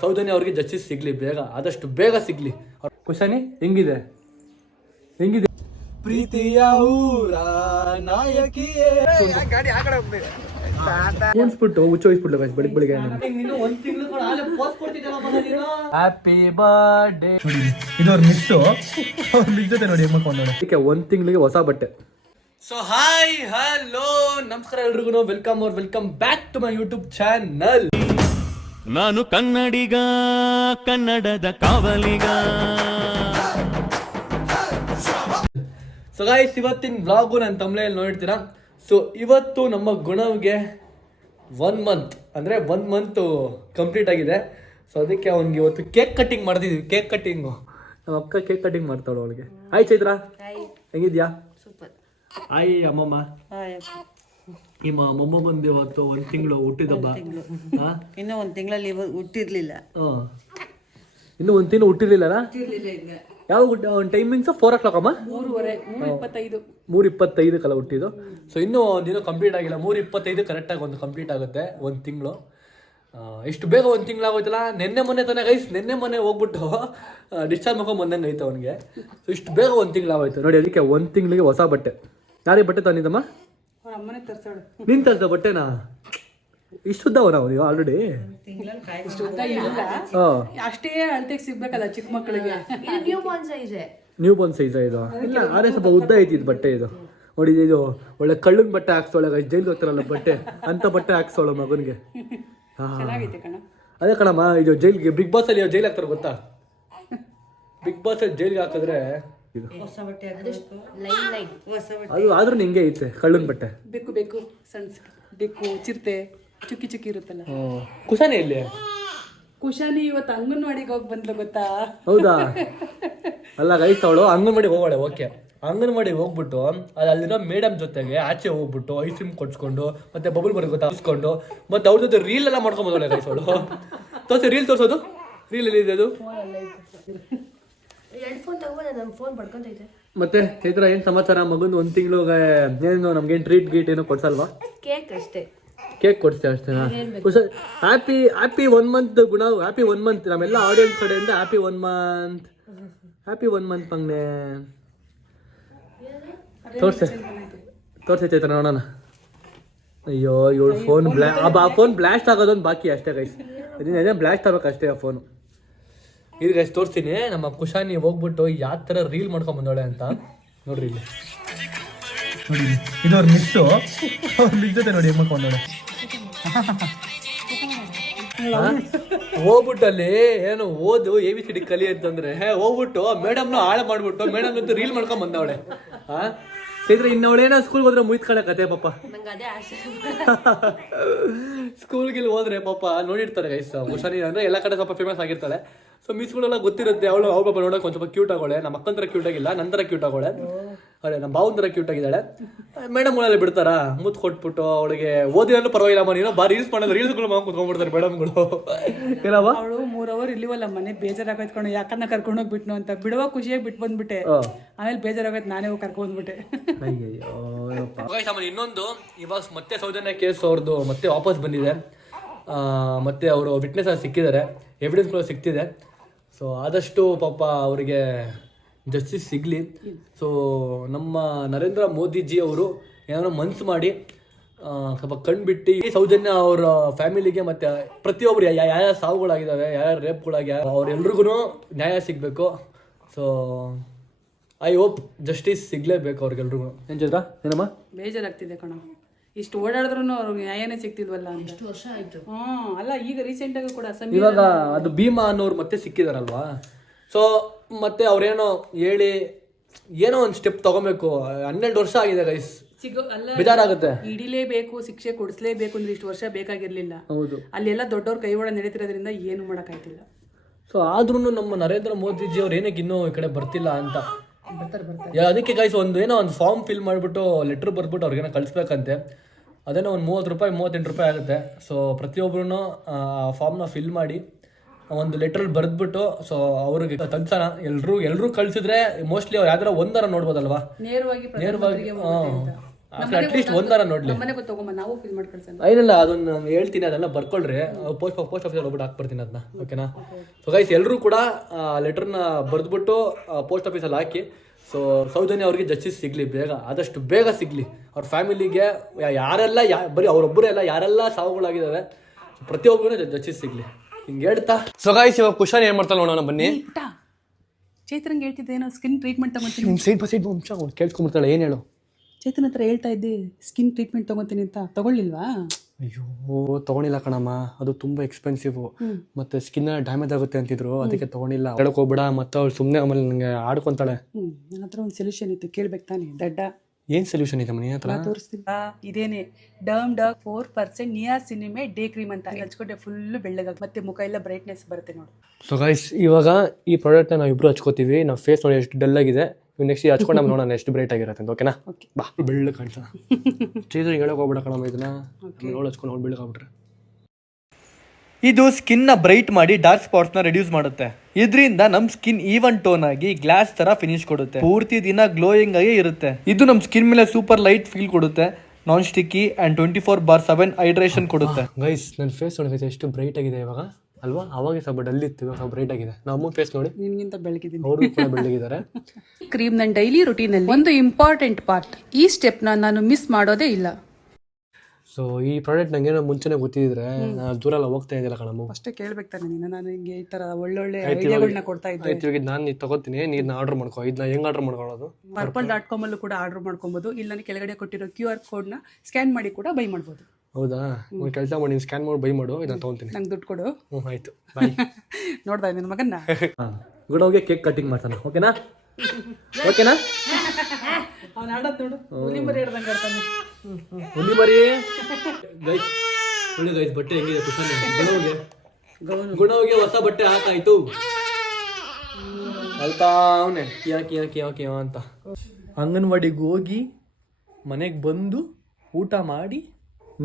ಸೌಜನ್ಯ ಅವ್ರಿಗೆ ಜಸ್ಟಿಸ್ ಸಿಗ್ಲಿ, ಬೇಗ ಆದಷ್ಟು ಬೇಗ ಸಿಗ್ಲಿ. ಕುಶಾನಿ ಹೆಂಗಿದೆ ಪ್ರೀತಿಯ ಊರ ನಾಯಕಿಯೇ ಕೂನ್ಸ್ಬಿಟ್ಟು ಹುಚ್ಚೋಗಿಸ್ಬಿಡ್ಲ ಬೆಳಿಗ್ಗೆ ಹ್ಯಾಪಿ ಬರ್ಡೇ. ಇದವ್ರ ಮಿಸ್ಸು ಜೊತೆ ನೋಡಿ ಅದಕ್ಕೆ 1 ತಿಂಗಳಿಗೆ ಹೊಸ ಬಟ್ಟೆ. ಸೊ ಹಾಯ್ ಹಲೋ ನಮಸ್ಕಾರ ಎಲ್ರಿಗೂ, welcome back to my YouTube channel. ನಾನು ಕನ್ನಡಿಗ, ಕನ್ನಡದ ಕಾವಲಿಗ. ಸೊ ಗಾಯ್ಸ್, ಇವತ್ತಿನ ವ್ಲಾಗು ನಾನು ತಮಿಳಲ್ಲಿ ನೋಡ್ತೀರಾ. ಸೊ ಇವತ್ತು ನಮ್ಮ ಗುಣವ್ಗೆ 1 ಮಂತ್ ಕಂಪ್ಲೀಟ್ ಆಗಿದೆ. ಸೊ ಅದಕ್ಕೆ ಅವ್ನಿಗೆ ಇವತ್ತು ಕೇಕ್ ಕಟ್ಟಿಂಗ್ ಮಾಡ್ತಿದ್ವಿ. ಕೇಕ್ ಕಟ್ಟಿಂಗು ನಮ್ಮ ಅಕ್ಕ ಕೇಕ್ ಕಟ್ಟಿಂಗ್ ಮಾಡ್ತಾಳು ಅವಳಿಗೆ. ಹಾಯ್ ಚೈತ್ರ, ಹೆಂಗಿದ್ಯಾ? ಸೂಪರ್. ಹಾಯ್ ಅಮ್ಮಮ್ಮ. ನಿಮ್ಮ ಮೊಮ್ಮ ಬಂದು ಇವತ್ತು 1 ತಿಂಗಳು ಹುಟ್ಟಿದಬ್ಬ. ಇನ್ನೂ 1 ತಿಂಗಳಲ್ಲಿ ಹುಟ್ಟಿರ್ಲಿಲ್ಲ. ಇನ್ನು 1 ತಿಂಗಳು ಹುಟ್ಟಿರ್ಲಿಲ್ಲ. ಯಾವ ಟೈಮಿಂಗ್ಸ್ 4 o'clock ಅಮ್ಮ? 3:25 ಹುಟ್ಟಿದ್ದು. ಸೊ ಇನ್ನೂ ಒಂದಿನ ಕಂಪ್ಲೀಟ್ ಆಗಿಲ್ಲ. 3:25 ಕರೆಕ್ಟಾಗಿ ಒಂದು ಕಂಪ್ಲೀಟ್ ಆಗುತ್ತೆ 1 ತಿಂಗಳು. ಎಷ್ಟು ಬೇಗ 1 ತಿಂಗಳು ಆಗೋಯ್ತಲ್ಲ. ನೆನ್ನೆ ಮೊನ್ನೆ ಗೈಸ್, ಮೊನ್ನೆ ಹೋಗ್ಬಿಟ್ಟು ಡಿಸ್ಚಾರ್ಜ್ ಮಾಡ್ಕೊಂಡು ಬಂದಂಗೆ ಐತೆ ಅವನಿಗೆ. ಸೊ ಇಷ್ಟು ಬೇಗ 1 ತಿಂಗಳು ಆಗೋಯ್ತು ನೋಡಿ. ಅದಕ್ಕೆ 1 ತಿಂಗಳಿಗೆ ಹೊಸ ಬಟ್ಟೆ. ಯಾರಿಗೆ ಬಟ್ಟೆ ತಂದಿದ್ದಮ್ಮ? ನೀನ್ ತರ್ಸ ಬಟ್ಟೆನಾ? ಇಷ್ಟುದ್ದವ ನಾವು ಆಲ್ರೆಡಿ ಅಷ್ಟೇ ಅಳತೆಗೆ ಸಿಗ್ಬೇಕಲ್ಲ ಚಿಕ್ಕ ಮಕ್ಕಳಿಗೆ. ನ್ಯೂ ಬಾರ್ನ್ ಸೈಜ್ ಇದು. ಇಲ್ಲ ಆದ್ರೆ ಸ್ವಲ್ಪ ಉದ್ದ ಐತಿ ಇದು ಬಟ್ಟೆ. ಇದು ನೋಡಿ, ಇದು ಒಳ್ಳೆ ಕಳ್ಳನ್ ಬಟ್ಟೆ ಹಾಕ್ಸೋಳೆ, ಜೈಲ್ಗೆ ಹೋಗ್ತಾರಲ್ಲ ಬಟ್ಟೆ ಅಂತ ಬಟ್ಟೆ ಹಾಕ್ಸೋಳ ಮಗನಿಗೆ. ಅದೇ ಕಣಮ್ಮ, ಇದು ಜೈಲ್ಗೆ ಬಿಗ್ ಬಾಸ್ ಅಲ್ಲಿ ಜೈಲ್ ಹಾಕ್ತಾರೆ ಗೊತ್ತಾ? ಬಿಗ್ ಬಾಸ್ ಅಲ್ಲಿ ಜೈಲ್ಗೆ ಹಾಕಿದ್ರೆ ಅದು ಆದ್ರೂ ಹಿಂಗೆ ಐತೆ ಕಳ್ಳನ್ ಬಟ್ಟೆ. ಬೇಕು ಸಣ್ಣ ಬೆಕ್ಕು, ಚಿರತೆ, ಚುಕ್ಕಿ ಇರುತ್ತಲ್ಲ. ಕುಶಾನಿ ಎಲ್ಲಿ? ಕುಶಾನಿ ಇವತ್ತು ಅಂಗನವಾಡಿಗೆ ಹೋಗಿ ಬಂದ್ಲು ಗೊತ್ತಾ? ಹೌದಾ? ಅಲ್ಲ ಗೈಸ್, ಅವಳು ಅಂಗನವಾಡಿಗೆ ಹೋಗೋಳೆ. ಓಕೆ, ಅಂಗನವಾಡಿಗೆ ಹೋಗ್ಬಿಟ್ಟು ಅಲ್ಲಿರೋ ಮೇಡಮ್ ಜೊತೆಗೆ ಆಚೆ ಹೋಗ್ಬಿಟ್ಟು ಐಸ್ ಕ್ರೀಮ್ ಕೊಡ್ಸ್ಕೊಂಡು ಮತ್ತೆ ಬಬಲ್ ಬರ್ ಗೊತ್ತಾಸ್ಕೊಂಡು ಮತ್ತೆ ಅವ್ರ ಜೊತೆ ರೀಲ್ ಎಲ್ಲ ಮಾಡ್ಕೊಂಬೋದಳೆ ಗೈಸ್ ಅವಳು. ತೋರಿಸಿ, ರೀಲ್ ತೋರಿಸೋದು. ರೀಲ್ ಎಲ್ಲಿ ಇದೆ ಅದು? ಮತ್ತೆ ಚೈತ್ರ, ಏನ್ ಸಮಾಚಾರ? ಮಗನ್ 1 ತಿಂಗಳಿಗೆ ಏನು ನಮ್ಗೇನು ಟ್ರೀಟ್ ಗೀಟ್ ಏನೋ ಕೊಡ್ಸಲ್ವಾ? ಕೇಕ್ ಅಷ್ಟೇ. ಕೇಕ್ ಕೊಡ್ತೇವೆ ಅಷ್ಟೇನಾ? ಹ್ಯಾಪಿ 1 ಮಂತ್ ಗುಣ. ಹ್ಯಾಪಿ 1 ಮಂತ್ ನಮ್ಮೆಲ್ಲ ಆಡಿಯನ್ಸ್ ಕಡೆಯಿಂದ. ಹ್ಯಾಪಿ 1 ಮಂತ್ ಪಂಗ್ನೆ ತೋರ್ಸೆ ಚೈತ್ರ ನೋಡೋಣ. ಅಯ್ಯೋ ಇವಳು ಫೋನ್ ಬ್ಲಾಸ್ಟ್ ಆಗೋದೊಂದು ಬಾಕಿ ಅಷ್ಟೇ ಗೈಸ್. ಅದೇ ಬ್ಲಾಸ್ಟ್ ಆಗ್ಬೇಕು ಅಷ್ಟೇ ಆ ಫೋನು. ಇದು ಗೈಸ್ ತೋರಿಸ್ತೀನಿ. ನಮ್ಮ ಕುಶಾನಿ ಹೋಗ್ಬಿಟ್ಟು ಯಾವ ಥರ ರೀಲ್ ಮಾಡ್ಕೊಂಡ್ ಬಂದವಳೆ ಅಂತ ನೋಡ್ರಿ. ಇಲ್ಲಿ ನೋಡಿ, ಇದು ಅವ್ರ ಮಿಸ್ಸು ಜೊತೆ ನೋಡಿ ಹೆಂಗ್ ಮಾಡ್ಕೊಂಡವಳೆ. ಹೋಗ್ಬಿಟ್ಟು ಅಲ್ಲಿ ಏನು ಓದು ABCD ಕಲಿ ಅಂತಂದ್ರೆ ಹೋಗ್ಬಿಟ್ಟು ಮೇಡಮ್ನ ಹಾಳು ಮಾಡ್ಬಿಟ್ಟು ಮೇಡಮ್ ಅಂತೂ ರೀಲ್ ಮಾಡ್ಕೊಂಡ್ ಬಂದವಳೆ. ಇದ್ರೆ ಇನ್ನವಳೇನ ಸ್ಕೂಲ್ಗೆ ಹೋದ್ರೆ ಮುಯ್ತ್ಕಳೆ ಕತೆ ಪಾಪ. ಸ್ಕೂಲ್ಗೆ ಹೋದ್ರೆ ಪಾಪ ನೋಡಿರ್ತಾರೆ ಗೈಸ್. ಕುಶಾನಿ ಅಂದ್ರೆ ಎಲ್ಲ ಕಡೆ ಸ್ವಲ್ಪ ಫೇಮಸ್ ಆಗಿರ್ತಾಳೆ. ಸೊ ಮಿಸ್ಗಳೆಲ್ಲ ಗೊತ್ತಿರುತ್ತೆ. ಅವಳು ಪಾಪ ನೋಡೋಕೆ ಒಂದು ಸ್ವಲ್ಪ ಕ್ಯೂಟ್ ಆಗೋಳೆ. ನಮ್ಮ ಅಕ್ಕನ ಥರ ಕ್ಯೂಟ್ ಆಗಿಲ್ಲ, ನನ್ನ ಥರ ಕ್ಯೂಟ್ ಆಗೋಳೆ. ಅದೇ ನಮ್ಮ ಭಾವನ ಥರ ಕ್ಯೂಟ್ ಆಗಿದ್ದಾಳೆ. ಮೇಡಮ್ಗಳೆಲ್ಲ ಬಿಡ್ತಾರ ಮುತ್ತು ಕೊಟ್ಬಿಟ್ಟು ಅವಳಿಗೆ ಓದಿರಲ್ಲೂ ಪರವಾಗಿಲ್ಲಮ್ಮ, ನೀನು ಬಾರಿ ರೀಲ್ಸ್ ಮಾಡಲ್ಲ, ರೀಲ್ಸ್ಗಳು ಮಾಡಿ ಕುತ್ಕೊಂಡ್ಬಿಡ್ತಾರೆ ಮೇಡಮ್ಗಳು. ಏನವ ಅವಳು 3 hour ಇಲ್ಲಿವಲ್ಲ, ಮನೆ ಬೇಜಾರಾಗೋಯ್ತ್ಕೊಂಡು ಯಾಕನ್ನ ಕರ್ಕೊಂಡು ಹೋಗ್ಬಿಟ್ನು ಅಂತ ಬಿಡುವ ಖುಷಿಯಾಗಿ ಬಿಟ್ಟು ಬಂದ್ಬಿಟ್ಟೆ. ಆಮೇಲೆ ಬೇಜಾರಾಗೋಯ್ತು, ನಾನೇ ಹೋಗಿ ಕರ್ಕೊಂಡು ಬಂದ್ಬಿಟ್ಟೆ. ಇನ್ನೊಂದು, ಇವಾಗ ಮತ್ತೆ ಸೌಜನ್ಯ ಕೇಸ್ ಅವ್ರದ್ದು ಮತ್ತೆ ವಾಪಸ್ ಬಂದಿದೆ. ಮತ್ತೆ ಅವರು ವಿಟ್ನೆಸ್ ಸಿಕ್ಕಿದ್ದಾರೆ, ಎವಿಡೆನ್ಸ್ಗಳು ಸಿಕ್ತಿದೆ. ಸೊ ಆದಷ್ಟು ಪಾಪ ಅವರಿಗೆ ಜಸ್ಟಿಸ್ ಸಿಗಲಿ. ಸೊ ನಮ್ಮ ನರೇಂದ್ರ ಮೋದಿಜಿ ಅವರು ಏನಾದ್ರು ಮನ್ಸು ಮಾಡಿ ಸ್ವಲ್ಪ ಕಣ್ಬಿಟ್ಟು ಈ ಸೌಜನ್ಯ ಅವರ ಫ್ಯಾಮಿಲಿಗೆ ಮತ್ತೆ ಪ್ರತಿಯೊಬ್ಬರು ಯಾರ್ಯಾರ ಸಾವುಗಳಾಗಿದ್ದಾವೆ, ಯಾರ್ಯಾರ ರೇಪ್ಗಳಾಗಿ ಅವ್ರೆಲ್ರಿಗೂ ನ್ಯಾಯ ಸಿಗಬೇಕು. ಸೊ ಐ ಹೋಪ್ ಜಸ್ಟಿಸ್ ಸಿಗಲೇಬೇಕು ಅವ್ರಿಗೆಲ್ರಿಗೂ. ಏನು ಚಂದ್ರ ಏನಮ್ಮ? ಬೇಜಾರಾಗ್ತಿದೆ ಕಣ, ಇಷ್ಟು ಓಡಾಡಿದ್ರು ಅವ್ರಿಗೆ ನ್ಯಾಯನೇ ಸಿಗ್ತಿದ್ವಲ್ಲ ಅಂತ. ಎಷ್ಟು ವರ್ಷ ಆಯ್ತು. ಅಲ್ಲ ಈಗ ರೀಸೆಂಟ್ ಆಗಿ ಕೂಡ ಇವಾಗ ಅದು ಭೀಮಾ ಅನ್ನೋರು ಮತ್ತೆ ಸಿಕ್ಕಿದಾರಲ್ವಾ. ಸೊ ಮತ್ತೆ ಅವ್ರೇನೋ ಹೇಳಿ ಏನೋ ಒಂದು ಸ್ಟೆಪ್ ತಗೋಬೇಕು. 12 ವರ್ಷ ಆಗಿದೆ ಗೈಸ್. ಬೇಜಾರಾಗುತ್ತೆ. ಹಿಡಿಲೇಬೇಕು, ಶಿಕ್ಷೆ ಕೊಡಿಸ್ಲೇಬೇಕು ಅಂದ್ರೆ ಇಷ್ಟು ವರ್ಷ ಬೇಕಾಗಿರ್ಲಿಲ್ಲ. ಹೌದು, ಅಲ್ಲೆಲ್ಲ ದೊಡ್ಡವ್ರ ಕೈ ಒಳ ನಡೀತಿರೋದ್ರಿಂದ ಏನು ಮಾಡೋಕ್ಕಾಯ್ತಿಲ್ಲ. ಸೊ ಆದ್ರೂ ನಮ್ಮ ನರೇಂದ್ರ ಮೋದಿಜಿ ಅವ್ರು ಏನಕ್ಕೆ ಇನ್ನೂ ಈ ಕಡೆ ಬರ್ತಿಲ್ಲ ಅಂತ. ಬರ್ತಾರೆ. ಅದಕ್ಕೆ ಗೈಸ್ ಏನೋ ಒಂದು ಫಾರ್ಮ್ ಫಿಲ್ ಮಾಡಿಬಿಟ್ಟು ಲೆಟ್ರ್ ಬರ್ಬಿಟ್ಟು ಅವ್ರಿಗೇನೋ ಕಳಿಸ್ಬೇಕಂತೆ. ಅದೇನೋ ಒಂದು 30 ರೂಪಾಯಿ 38 ರೂಪಾಯಿ ಆಗುತ್ತೆ. ಸೊ ಪ್ರತಿಯೊಬ್ಬರೂ ಆ ಫಾರ್ಮ್ನ ಫಿಲ್ ಮಾಡಿ ಒಂದು ಲೆಟ್ರಲ್ಲಿ ಬರೆದ್ಬಿಟ್ಟು ಸೊ ಅವ್ರಿಗೆ ತಗ್ಸೋಣ. ಎಲ್ರೂ ಕಳಿಸಿದ್ರೆ ಮೋಸ್ಟ್ಲಿ ಅವ್ರು ಯಾವ್ದಾರ ಒಂದರ ನೋಡ್ಬೋದಲ್ವಾ, ನೇರವಾಗಿ ಅಟ್ಲೀಸ್ಟ್ ಒಂದಾರ ನೋಡ್ಲಿ. ಮನೆಗೆ ತಗೊಂಬ ನಾವು ಫಿಲ್ ಮಾಡಿ ಕಳ್ಸೋಣ. ಏನಿಲ್ಲ, ಅದನ್ನ ನಾನು ಹೇಳ್ತೀನಿ, ಅದೆಲ್ಲ ಬರ್ಕೊಳ್ರಿ. ಪೋಸ್ಟ್ ಆಫೀಸಲ್ಲಿ ಹೋಗ್ಬಿಟ್ಟು ಹಾಕ್ಬರ್ತೀನಿ ಅದನ್ನ. ಓಕೆನಾ? ಸೊ ಗೈಸ್, ಎಲ್ಲರೂ ಕೂಡ ಲೆಟರ್ನ ಬರೆದ್ಬಿಟ್ಟು ಪೋಸ್ಟ್ ಆಫೀಸಲ್ಲಿ ಹಾಕಿ. ಸೊ ಸೌಜನ್ಯ ಅವ್ರಿಗೆ ಜಸ್ಟಿಸ್ ಸಿಗಲಿ, ಆದಷ್ಟು ಬೇಗ ಸಿಗಲಿ. ಅವ್ರ ಫ್ಯಾಮಿಲಿಗೆ ಯಾರೆಲ್ಲ ಬರೀ ಅವರೊಬ್ಬರೇ ಅಲ್ಲ, ಯಾರೆಲ್ಲ ಸಾವುಗಳಾಗಿದ್ದಾವೆ ಪ್ರತಿಯೊಬ್ಬರೂ ಜಸ್ಟಿಸ್ ಸಿಗಲಿ ಹಿಂಗೆ ಹೇಳ್ತಾ. ಸೊ ಗೈಸ್, ಇವಾಗ ಕುಶಾನ್ ಏನು ಮಾಡ್ತಾಳೆ ನೋಡೋಣ ಬನ್ನಿ. ಪುಟ್ಟ ಚೈತನ್ಗೆ ಹೇಳ್ತಿದ್ದೆ ಸ್ಕಿನ್ ಟ್ರೀಟ್ಮೆಂಟ್ ತಗೊಂತೀನಿ. ನಿಮ್ಮ ಸೈಡ್ ಬಸ್ ಕೇಳ್ಸ್ಕೊಂಡ್ಬಿಡ್ತಾಳೆ. ಏನು ಹೇಳು? ಚೇತನ್ ಹತ್ರ ಹೇಳ್ತಾ ಇದ್ದೆ ಸ್ಕಿನ್ ಟ್ರೀಟ್ಮೆಂಟ್ ತಗೊಂತೀನಿ ಅಂತ, ತಗೊಳ್ಳಿಲ್ವಾ? ಅಯ್ಯೋ ತಗೊಂಡಿಲ್ಲ ಕಣಮ್ಮ, ಅದು ತುಂಬಾ ಎಕ್ಸ್ಪೆನ್ಸಿವ್, ಮತ್ತೆ ಸ್ಕಿನ್ ಡ್ಯಾಮೇಜ್ ಆಗುತ್ತೆ ಅಂತಿದ್ರು, ಅದಕ್ಕೆ ತಗೊಂಡಿಲ್ಲ. ಹೇಳಕ್ ಹೋಗ್ಬೇಡ, ಮತ್ತೆ ಅವ್ಳು ಸುಮ್ಮನೆ ಆಮೇಲೆ ನಂಗೆ ಆಡ್ಕೊಂತಾಳೆ. ನನ್ನ ಹತ್ರ ಒಂದು ಸೊಲ್ಯೂಷನ್ ಇತ್ತು, ಕೇಳ್ಬೇಕು ತಾನೆ ದಡ್ಡ. ಏನ್ ಸೊಲ್ಯೂಷನ್ ಇದೆ ಮನೆ ಹತ್ರ? ತೋರಿಸ್ತೀನಿ. ಇದೇನೆ ಡರ್ಮ್ ಡಾಗ್ 4% ನಿಯಾಸಿನಿಮೆ ಡೇ ಕ್ರೀಮ್ ಅಂತ ಹಚ್ಕೊಂಡೆ ಫುಲ್ ಬೆಳ್ಳಗ, ಮತ್ತೆ ಮುಖ ಎಲ್ಲ ಬ್ರೈಟ್ನೆಸ್ ಬರುತ್ತೆ ನೋಡು. ಸೊ ಗೈಸ್, ಇವಾಗ ಈ ಪ್ರಾಡಕ್ಟ್ನ ನಾವು ಇಬ್ರು ಹಚ್ಕೋತೀವಿ. ನಾವು ಫೇಸ್ ನೋಡಿ ಎಷ್ಟು ಡಲ್ ಆಗಿದೆ, ನೆಕ್ಸ್ಟ್ ಹಚ್ಕೊಂಡು ನಮ್ಗೆ ನೋಡೋಣ ಎಷ್ಟು ಬ್ರೈಟ್ ಆಗಿರುತ್ತೆ ಅಂತ. ಓಕೆನಾ? ಬಾ, ಬೆಳ್ಳ ಕಾಣ್ತಾ ಚೀಸರ್ ಹೇಳಕ್ ಹೋಗ್ಬೇಡ ಕಣಮ್ಮ, ಇದನ್ನ ನೋಡ್ ಹಚ್ಕೊಂಡು ನೋಡಿ ಬೆಳ್ಳಗಾಗ್ಬಿಟ್ರೆ. ಇದು ಸ್ಕಿನ್ ನ ಬ್ರೈಟ್ ಮಾಡಿ ಡಾರ್ಕ್ ಸ್ಪಾಟ್ಸ್ ನ ರಿಡ್ಯೂಸ್ ಮಾಡುತ್ತೆ. ಇದರಿಂದ ನಮ್ ಸ್ಕಿನ್ ಈವನ್ ಟೋನ್ ಆಗಿ ಗ್ಲಾಸ್ ತರ ಫಿನಿಶ್ ಕೊಡುತ್ತೆ. ಪೂರ್ತಿ ದಿನ ಗ್ಲೋಯಿಂಗ್ ಆಗಿ ಇರುತ್ತೆ. ಇದು ನಮ್ ಸ್ಕಿನ್ ಮೇಲೆ ಸೂಪರ್ ಲೈಟ್ ಫೀಲ್ ಕೊಡುತ್ತೆ, ನಾನ್ ಸ್ಟಿಕ್ಕಿ ಅಂಡ್ 24/7 ಹೈಡ್ರೇಷನ್ ಕೊಡುತ್ತೆ. ಗೈಸ್, ನನ್ನ ಫೇಸ್ ನೋಡಿ ಎಷ್ಟು ಬ್ರೈಟ್ ಆಗಿದೆ ಇವಾಗ ಅಲ್ವಾ? ಅವಾಗ ಸ್ವಲ್ಪ ಡಲ್ ಇತ್ತು, ಇವಾಗ ಸ್ವಲ್ಪ ಬ್ರೈಟ್ ಆಗಿದೆ. ನಮ್ಮ ಫೇಸ್ ನೋಡಿ, ನಿನ್ಗಿಂತ ಬೆಳಗಿದ್ದೀನಿ. ಅವರು ಕೂಡ ಬೆಳ್ಳಗಿದ್ದಾರೆ. ಕ್ರೀಮ್ ನನ್ನ ಡೈಲಿ ರುಟೀನ್ ಅಲ್ಲಿ ಒಂದು ಇಂಪಾರ್ಟೆಂಟ್ ಪಾರ್ಟ್. ಈ ಸ್ಟೆಪ್ ನಾನು ಮಿಸ್ ಮಾಡೋದೇ ಇಲ್ಲ. ಸೊ ಈ ಪ್ರಾಡಕ್ಟ್ ನಂಗೆ ಮುಂಚೆನೆ ಗೊತ್ತಿದ್ರೆ ದೂರ ಎಲ್ಲ ಹೋಗ್ತಾ ಇದ್ದಿಲ್ಲ ಕಣಮ್ಮ. ಅಷ್ಟೇ ಕೇಳ್ಬೇಕು ತಾನೆ ನೀನು, ನನಗೆ ಈ ತರ ಒಳ್ಳೊಳ್ಳೆ ಐಡಿಯಾಗಳನ್ನ ಕೊಡ್ತಾ ಇದ್ದೆ. ಆಯ್ತು, ಇವಾಗ ನಾನು ತಗೋತೀನಿ, ನೀನು ಆರ್ಡರ್ ಮಾಡ್ಕೋ. ಇದನ್ನ ಹೆಂಗ್ ಆರ್ಡರ್ ಮಾಡ್ಕೊಳ್ಳೋದು? purple.com ಅಲ್ಲೂ ಕೂಡ ಆರ್ಡರ್ ಮಾಡ್ಕೊಬಹುದು. ಇಲ್ಲ ನನಗೆ ಕೆಳಗಡೆ ಕೊಟ್ಟಿರೋ QR ಕೋಡ್ನ ಸ್ಕ್ಯಾನ್ ಮಾಡಿ ಕೂಡ ಬೈ ಮಾಡ್ಬೋದು. ಹೌದಾ? ಕೆಲಸ ಮಾಡಿ, ನೀನು ಸ್ಕ್ಯಾನ್ ಮಾಡಿ ಬೈ ಮಾಡು, ಇದನ್ನ ತಗೊಂತೀನಿ. ನಂಗೆ ದುಡ್ಡು ಕೊಡು. ಆಯ್ತು, ಬಾಯ್. ನೋಡ್ದಾ ನಿನ್ನ ಮಗನ್ನ? ಗುಡ ಹೋಗಿ ಕೇಕ್ ಕಟಿಂಗ್ ಮಾಡ್ತಾನೆ. ಓಕೆನಾ? ಓಕೆನಾ? ಅವ್ನು ಆಡೋದು ನೋಡು, ಹುಲಿ ಮರಿ ಹಿಡ್ದಂಗೆ ಆಡ್ತಾನೆ. ಹುಲಿ ಮರಿ. ಗೈಸ್ ನೋಡಿ ಗೈಸ್, ಬಟ್ಟೆ ಹೆಂಗಿದೆ ಕುಶನ್. ಗುಣವ್ಗೆ ಹೊಸ ಬಟ್ಟೆ ಹಾಕಾಯ್ತು. ಅಲ್ತಾ ಅವನೇ ಕಿಯಾ ಕಿಯಾ ಕಿಯಾ ಕಿಯಾ ಅಂತ. ಅಂಗನವಾಡಿಗೆ ಹೋಗಿ ಮನೆಗೆ ಬಂದು ಊಟ ಮಾಡಿ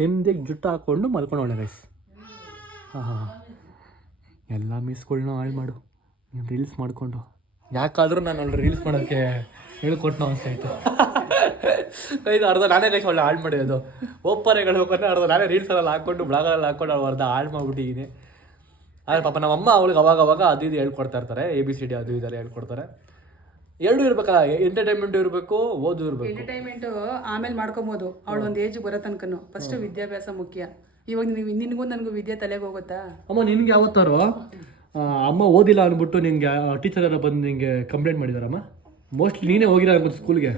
ನಿಮ್ದಿಗೆ ಜುಟ್ಟು ಹಾಕ್ಕೊಂಡು ಮಲ್ಕೊಂಡವಳೆ ಗೈಸ್. ಹಾಂ, ಎಲ್ಲ ಮಿಸ್ಗಳನ್ನ ಹಾಳು ಮಾಡು ನೀನು ರೀಲ್ಸ್ ಮಾಡಿಕೊಂಡು. ಯಾಕಾದರೂ ನಾನು ಅಲ್ಲಿ ರೀಲ್ಸ್ ಮಾಡೋಕ್ಕೆ ಹೇಳ್ಕೊಟ್ಟು ಅನಿಸ್ತಾಯಿತ್ತು. ಇದು ಅರ್ಧ ನಾನೇ ಲೈಕ್ ಒಳ್ಳೆ ಹಾಳು ಮಾಡಿರೋದು. ಓಪರೆಗಳು ಹೋಗ್ಕೊಂಡ್ರೆ ಅರ್ಧ ನಾನೇ ರೀಲ್ಸಲ್ಲಿ ಹಾಕ್ಕೊಂಡು ಬ್ಲಾಗಲ್ಲಿ ಹಾಕ್ಕೊಂಡು ಅವ್ರು ಅರ್ಧ ಹಾಳು ಮಾಡಿಬಿಟ್ಟಿದ್ದೀನಿ. ಆದರೆ ಪಾಪ ನಮ್ಮಮ್ಮ ಅವಳಿಗೆ ಅವಾಗ ಅದು ಇದು ಹೇಳ್ಕೊಡ್ತಾ ಇರ್ತಾರೆ, ABCD ಅದು ಇದೆಲ್ಲ ಹೇಳ್ಕೊಡ್ತಾರೆ. ಎರಡೂ ಇರ್ಬೇಕಲ್ಲ, ಎಂಟರ್ಟೈನ್ಮೆಂಟು ಇರಬೇಕು, ಓದು ಇರಬೇಕು. ಎಂಟರ್ಟೈನ್ಮೆಂಟು ಆಮೇಲೆ ಮಾಡ್ಕೊಬೋದು, ಅವಳು ಒಂದು ಏಜ್ ಬರೋ ತನಕನು. ಫಸ್ಟ್ ವಿದ್ಯಾಭ್ಯಾಸ ಮುಖ್ಯ. ಇವಾಗ ನಿನಗೂ ನನಗೂ ವಿದ್ಯೆ ತಲೆಗೆ ಹೋಗುತ್ತಾ? ಅಮ್ಮ ನಿನ್ಗೆ ಯಾವತ್ತಾರು ಅಮ್ಮ ಓದಿಲ್ಲ ಅಂದ್ಬಿಟ್ಟು ನಿನ್ಗೆ ಟೀಚರ್ ಎಲ್ಲ ಬಂದು ನಿಂಗೆ ಕಂಪ್ಲೇಂಟ್ ಮಾಡಿದಾರಮ್ಮ? ಮೋಸ್ಟ್ಲಿ ನೀನೇ ಹೋಗಿಲ್ಲ ಅನ್ಬೋದು ಸ್ಕೂಲ್ಗೆ.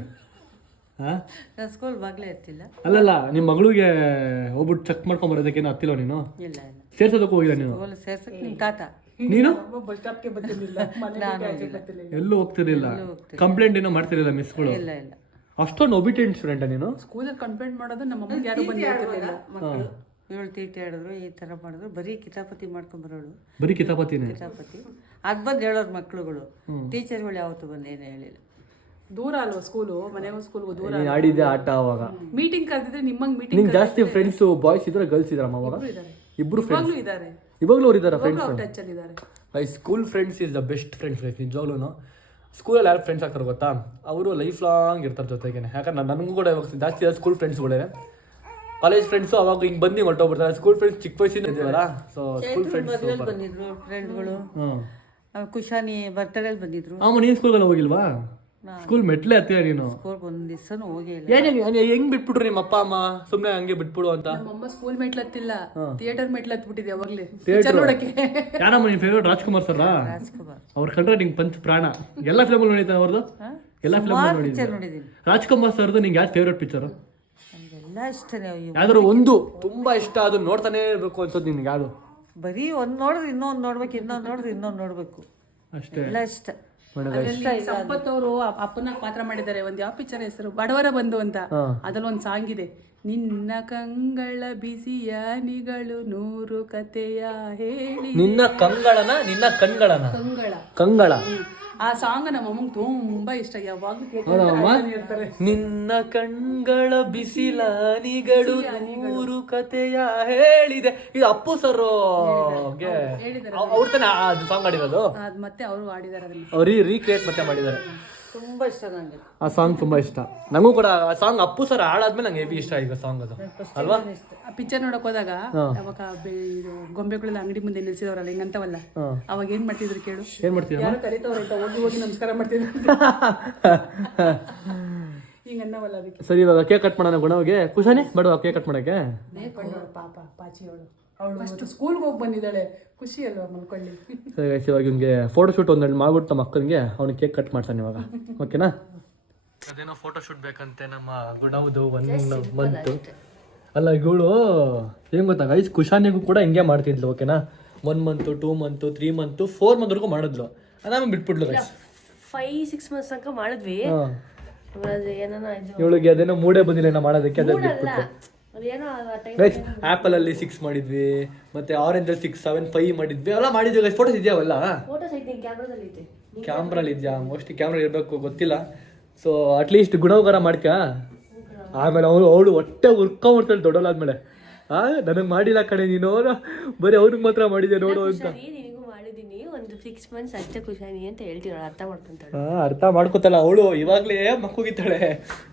ಹಾಂ, ಸ್ಕೂಲ್ ಬಾಗ್ಲೇ ಇರ್ತಿಲ್ಲ. ಅಲ್ಲಲ್ಲ, ನಿಮ್ಮ ಮಗಳಿಗೆ ಹೋಗ್ಬಿಟ್ಟು ಚೆಕ್ ಮಾಡ್ಕೊಂಬರೋದಕ್ಕೇನು ಹತ್ತಿಲ್ಲ ನೀನು? ಇಲ್ಲ ಸೇರ್ಸೋದಕ್ಕೂ ಹೋಗಿಲ್ಲ ನೀನು? ಸೇರ್ಸಕ್ ನಿಮ್ ತಾತ. ನೀನು ಬಸ್ ಸ್ಟಾಪ್ಗೆ ಬರ್ತಿರ್ಲಿಲ್ಲ, ಎಲ್ಲೂ ಹೋಗ್ತಿರ್ಲಿಲ್ಲ, ಕಂಪ್ಲೇಂಟ್ ಏನೋ ಮಾಡ್ತಿರಲಿಲ್ಲ ಮಿಸ್ಗಳು? ಇಲ್ಲ ಇಲ್ಲ. ಅಷ್ಟೊಂದು ಒಬಿಟೆಂಟ್ ಸ್ಟೂಡೆಂಟ ನೀನು? ಸ್ಕೂಲಲ್ಲಿ ಕಂಪ್ಲೇಂಟ್ ಮಾಡೋದು ನಮ್ಮ ಅಮ್ಮಗೆ ಯಾರು ಬಂದು ಹೇಳ್ತಿರ್ಲಿಲ್ಲ. ಮಕ್ಕಳು ಇವಳು ತೀಟೆ ಹೇಳಿದ್ರು, ಈ ಥರ ಮಾಡಿದ್ರು, ಬರೀ ಕಿತಾಪತಿ ಮಾಡ್ಕೊಂಬರೋಳು. ಬರೀ ಕಿತಾಪತಿನೇ? ಕಿತಾಪತಿ ಅದು ಬಂದು ಹೇಳೋರು ಮಕ್ಕಳುಗಳು. ಟೀಚರ್ಗಳು ಯಾವತ್ತು ಬಂದು ಏನು ಹೇಳಿಲ್ಲ. ದೂರ ಅಲ್ವಾ ಸ್ಕೂಲು, ಮನೆಗೂ ಸ್ಕೂಲ್ಗೂ ದೂರ. ನೀನು ಆಡಿದ್ದೆ ಆಟ ಅವಾಗ? ಮೀಟಿಂಗ್ ಕರೆದಿದ್ರೆ ನಿಮ್ಮಂಗೆ ಮೀಟಿಂಗ್. ನಿಂಗೆ ಜಾಸ್ತಿ ಫ್ರೆಂಡ್ಸು ಬಾಯ್ಸ್ ಇದ್ರೆ ಗರ್ಲ್ಸ್ ಇದ್ರಮ್ಮ ಅವಾಗ? ಇಬ್ರು ಫ್ರೆಂಡ್ಸ್ ಇದ್ದಾರೆ, ಇವಾಗಲೂ ಅವ್ರು ಇದ್ದಾರೆ ಫ್ರೆಂಡ್ಸ್. ಟಚ್ ಅಲ್ಲಿ ಇದ್ದಾರೆ. School friends is the best friends guys. ನಿಜವಾಗ್ಲೂ ಸ್ಕೂಲಲ್ಲಿ ಯಾರು ಫ್ರೆಂಡ್ಸ್ ಆಗ್ತಾರೆ ಗೊತ್ತಾ? ಅವರು ಲೈಫ್ ಲಾಂಗ್ ಇರ್ತಾರೆ ಜೊತೆಗೇನೆ. ಯಾಕಂದ್ರೆ ನನಗೂ ಕೂಡ ಇವಾಗ ಜಾಸ್ತಿ ಸ್ಕೂಲ್ ಫ್ರೆಂಡ್ಸ್ಗಳೇ. ಕಾಲೇಜ್ ಫ್ರೆಂಡ್ಸು ಅವಾಗ ಹಿಂಗೆ ಬಂದು ಹೊರಟೋಗ್ಬಿಡ್ತಾರೆ. ಸ್ಕೂಲ್ ಫ್ರೆಂಡ್ಸ್ ಚಿಕ್ಕ ವಯಸ್ಸಿಂದ ಇದ್ದೀವಲ್ಲ, ಸೊ ಸ್ಕೂಲ್ ಫ್ರೆಂಡ್ಸ್ ಬಂದಿದ್ರು ಫ್ರೆಂಡ್ಗಳು. ಕುಶಾನಿ ಬರ್ತಡೇಲಿ ಬಂದಿದ್ರು. ನೀನು ಸ್ಕೂಲ್ಗೆಲ್ಲ ಹೋಗಿಲ್ವಾ? ಸ್ಕೂಲ್ ಮೆಟ್ಲೆ ಹತ್ತಿರ ನೀನು? ಸ್ಕೂಲ್ ಒಂದು ದಿವಸನೂ ಹೋಗೇ ಇಲ್ಲ. ಹೆಂಗ್ ಬಿಟ್ಬಿಟ್ರು ನಿಮ್ಮ ಅಪ್ಪ ಅಮ್ಮ ಸುಮ್ಮನೆ ಹಂಗೆ ಬಿಟ್ಬಿಡು ಅಂತ? ನಮ್ಮಮ್ಮ ಸ್ಕೂಲ್ ಮೆಟ್ಲು ಹತ್ತಿಲ್ಲ, ಥಿಯೇಟರ್ ಮೆಟ್ಲು ಹತ್ಬಿಟ್ಟಿದೆ ಯಾವಾಗ್ಲೇ. ನೋಡಕ್ಕೆ ಯಾರಮ್ಮ ನಿನ್ ಫೇವ್ರೇಟ್? ರಾಜ್ಕುಮಾರ್ ಸರ್. ರಾಜ್ಕುಮಾರ್ ಅವ್ರ ಕಂಡ್ರೆ ನಿಂಗೆ ಪಂಚ ಪ್ರಾಣ. ಎಲ್ಲ ಫಿಲಮ್ ನೋಡಿದ್ದಾನೆ ಅವ್ರದ್ದು? ಎಲ್ಲ ಫಿಲಮ್ ನೋಡಿದ್ದೀನಿ. ರಾಜ್ಕುಮಾರ್ ಸರ್ದು ನಿಂಗೆ ಯಾವ್ದು ಫೇವ್ರೇಟ್ ಪಿಕ್ಚರ್? ಎಲ್ಲ ಇಷ್ಟನೇ. ಯಾವ್ದಾದ್ರು ಒಂದು ತುಂಬಾ ಇಷ್ಟ, ಅದು ನೋಡ್ತಾನೆ ಇರ್ಬೇಕು ಅನ್ಸೋದು ನಿನ್ಗೆ ಯಾವುದು? ಬರೀ ಒಂದ್ ನೋಡಿದ್ರೆ ಇನ್ನೊಂದು ನೋಡ್ಬೇಕು, ಇನ್ನೊಂದು ನೋಡಿದ್ರೆ ಇನ್ನೊಂದು ನೋಡ್ಬೇಕು, ಅಷ್ಟೇ. ಎಲ್ಲ ಇಷ್ಟ. ಸಂಪತ್ ಅವರು ಅಪ್ಪನ ಪಾತ್ರ ಮಾಡಿದ್ದಾರೆ. ಒಂದ್ ಯಾವ ಪಿಕ್ಚರ್ ಹೆಸರು? ಬಡವರ ಬಂಧು ಅಂತ. ಅದ್ರಲ್ಲಿ ಒಂದ್ ಸಾಂಗ್ ಇದೆ, ನಿನ್ನ ಕಂಗಳ ಬಿಸಿಯ ನಿಗಳು 100 ಕತೆಯ ಹೇಳಿ. ನಿನ್ನ ಕಂಗಳನ ನಿನ್ನ ಕಣ್ಗಳನ ಕಂಗಳ. ಆ ಸಾಂಗ್ ನಮ್ಮ ಅಮ್ಮಂಗೆ ತುಂಬಾ ಇಷ್ಟ, ಯಾವಾಗ್ಲೂ ಇರ್ತಾರೆ. ನಿನ್ನ ಕಣ್ಗಳ ಬಿಸಿಲಾನಿಗಳು 100 ಕತೆಯ ಹೇಳಿದೆ. ಇದು ಅಪ್ಪು ಸರ್ ಅವ್ರ ತಾನೆ ಸಾಂಗ್ ಆಡಿರೋದು? ಮತ್ತೆ ಅವರು ಆಡಿದಾರೆ, ಅವ್ರು ರೀಕ್ರಿಯೇಟ್ ಮತ್ತೆ ಮಾಡಿದ್ದಾರೆ. ತುಂಬಾ ಇಷ್ಟ ನನಗೆ. ಆ ಸಾಂಗ್ ತುಂಬ ಇಷ್ಟ ನನಗೂ ಕೂಡ. ಆ ಸಾಂಗ್ ಅಪ್ಪು ಸರ್ ಹಾಡಾದ್ಮೇಲೆ ನಂಗೆ ಹೆವಿ ಇಷ್ಟ ಈಗ ಸಾಂಗ್ ಅದು ಅಲ್ವಾ. ಆ ಪಿಕ್ಚರ್ ನೋಡಕ್ ಹೋದಾಗ ಅವಾಗ ಇದು ಗೊಂಬೆಗಳೆಲ್ಲ ಅಂಗಡಿ ಮುಂದೆ ನಿಲ್ಸಿದವ್ರಲ್ಲ ಹಿಂಗಂತವಲ್ಲ, ಅವಾಗ ಏನ್ ಮಾಡ್ತಿದ್ರು ಕೇಳು? ಏನ್ ಮಾಡ್ತೀವಿ ಯಾರು ಕರಿತವ್ರಂತ ಹೋಗಿ ಹೋಗಿ ನಮಸ್ಕಾರ ಮಾಡ್ತಿದ್ರು ಹಿಂಗನ್ನವಲ್ಲ ಅದಕ್ಕೆ. ಸರಿ ಇವಾಗ ಕೇಕ್ ಕಟ್ ಮಾಡೋಣ ಗುಣವ್ಗೆ. ಖುಷಾನೆ ಬೇಡ ಕೇಕ್ ಕಟ್ ಮಾಡಕ್ಕೆ? ಪಾಪ ಪಾಚಿ ಅವಳು ಫಸ್ಟ್ ಸ್ಕೂಲ್ಗೆ ಹೋಗಿ ಬಂದಿದ್ದಾಳೆ, ಖುಷಿ ಅಲ್ವಾ ಮಲ್ಕೊಳ್ಳಿ. ಸರಿ guys, ಇವಾಗ ಇವ್ನಿಗೆ ಫೋಟೋ ಶೂಟ್ ಒಂದೆರಡು ಮಾಡ್ಬಿಟ್ಟು ನಮ್ಮ ಅಕ್ಕನಿಗೆ ಅವ್ನಿಗೆ ಕೇಕ್ ಕಟ್ ಮಾಡ್ತಾನೆ ಇವಾಗ. ಓಕೆನಾ? ಅದೇನೋ ಫೋಟೋ ಶೂಟ್ ಬೇಕಂತೆ ನಮ್ಮ ಗುಣವ್ದು 1 ಮಂತ್. ಅಲ್ಲ ಇವಳು ಏನ್ ಗೊತ್ತಾ ಗೈಸ್, ಕುಶಾನಿಗೂ ಕೂಡ ಹಿಂಗೆ ಮಾಡ್ತಿದ್ಲು. ಓಕೆನಾ? 1 ಮಂತ್ 2 ಮಂತ್ 3 ಮಂತ್ 4 ಮಂತ್ವರೆಗೂ ಮಾಡಿದ್ಲು, ಅದಾದ್ಮೇಲೆ ಬಿಟ್ಬಿಡ್ಲು ಗೈಸ್. 5-6 ಮಂತ್ಸ್ ತನಕ ಮಾಡಿದ್ವಿ. ಇವಳಿಗೆ ಅದೇನೋ ಮೂಡೇ ಬಂದಿಲ್ಲ ಏನೋ ಮಾಡೋದಕ್ಕೆ, ಅದೇ ಬಿಟ್ಬಿಟ್ಟು. ಅದೇನೋ ಗೈಸ್ ಆಪಲ್ ಅಲ್ಲಿ 6 ಮಾಡಿದ್ವಿ, ಮತ್ತೆ ಆರೆಂಜ್ ಅಲ್ಲಿ 6, 7, 5 ಮಾಡಿದ್ವಿ, ಅವೆಲ್ಲ ಮಾಡಿದ್ವಿ ಗೈಸ್. ಫೋಟೋಸ್ ಇದೆಯಾವಲ್ಲ? ಫೋಟೋಸ್ ಐತಿ ಕ್ಯಾಮ್ರಾದಲ್ಲಿ ಐತಿ. ಕ್ಯಾಮ್ರಲ್ಲಿ ಇದೆಯಾ? ಮೋಸ್ಟ್ಲಿ ಕ್ಯಾಮ್ರಾ ಇರಬೇಕು, ಗೊತ್ತಿಲ್ಲ. ಸೊ ಅಟ್ಲೀಸ್ಟ್ ಗುಣವಗಾರ ಮಾಡ್ಕ್ಯಾ. ಆಮೇಲೆ ಅವಳು ಹೊಟ್ಟೆ ಉರ್ಕೊಂಡ್ಬಿಡ್ತಾಳೆ ದೊಡ್ಡವಳಾದ್ಮೇಲೆ. ನನಗೆ ಮಾಡಿಲ್ಲ ಕಣೆ ನೀನು, ಬರೀ ಅವ್ರಿಗೆ ಮಾತ್ರ ಮಾಡಿದೆ ನೋಡು ಅಂತ. ನಿನಗೂ ಮಾಡಿದೀನಿ ಒಂದು 6 ಮಂತ್ಸ್ ಅಷ್ಟೇ ಖುಷಾನಿ ಅಂತ ಹೇಳ್ತೀನಿ, ಅರ್ಥ ಮಾಡ್ಕೊಂತಾಳೆ. ಅರ್ಥ ಮಾಡ್ಕೋತಲ್ಲ ಅವಳು, ಇವಾಗ್ಲೇ ಮಕ್ಕುಗಿತ್ತಾಳೆ.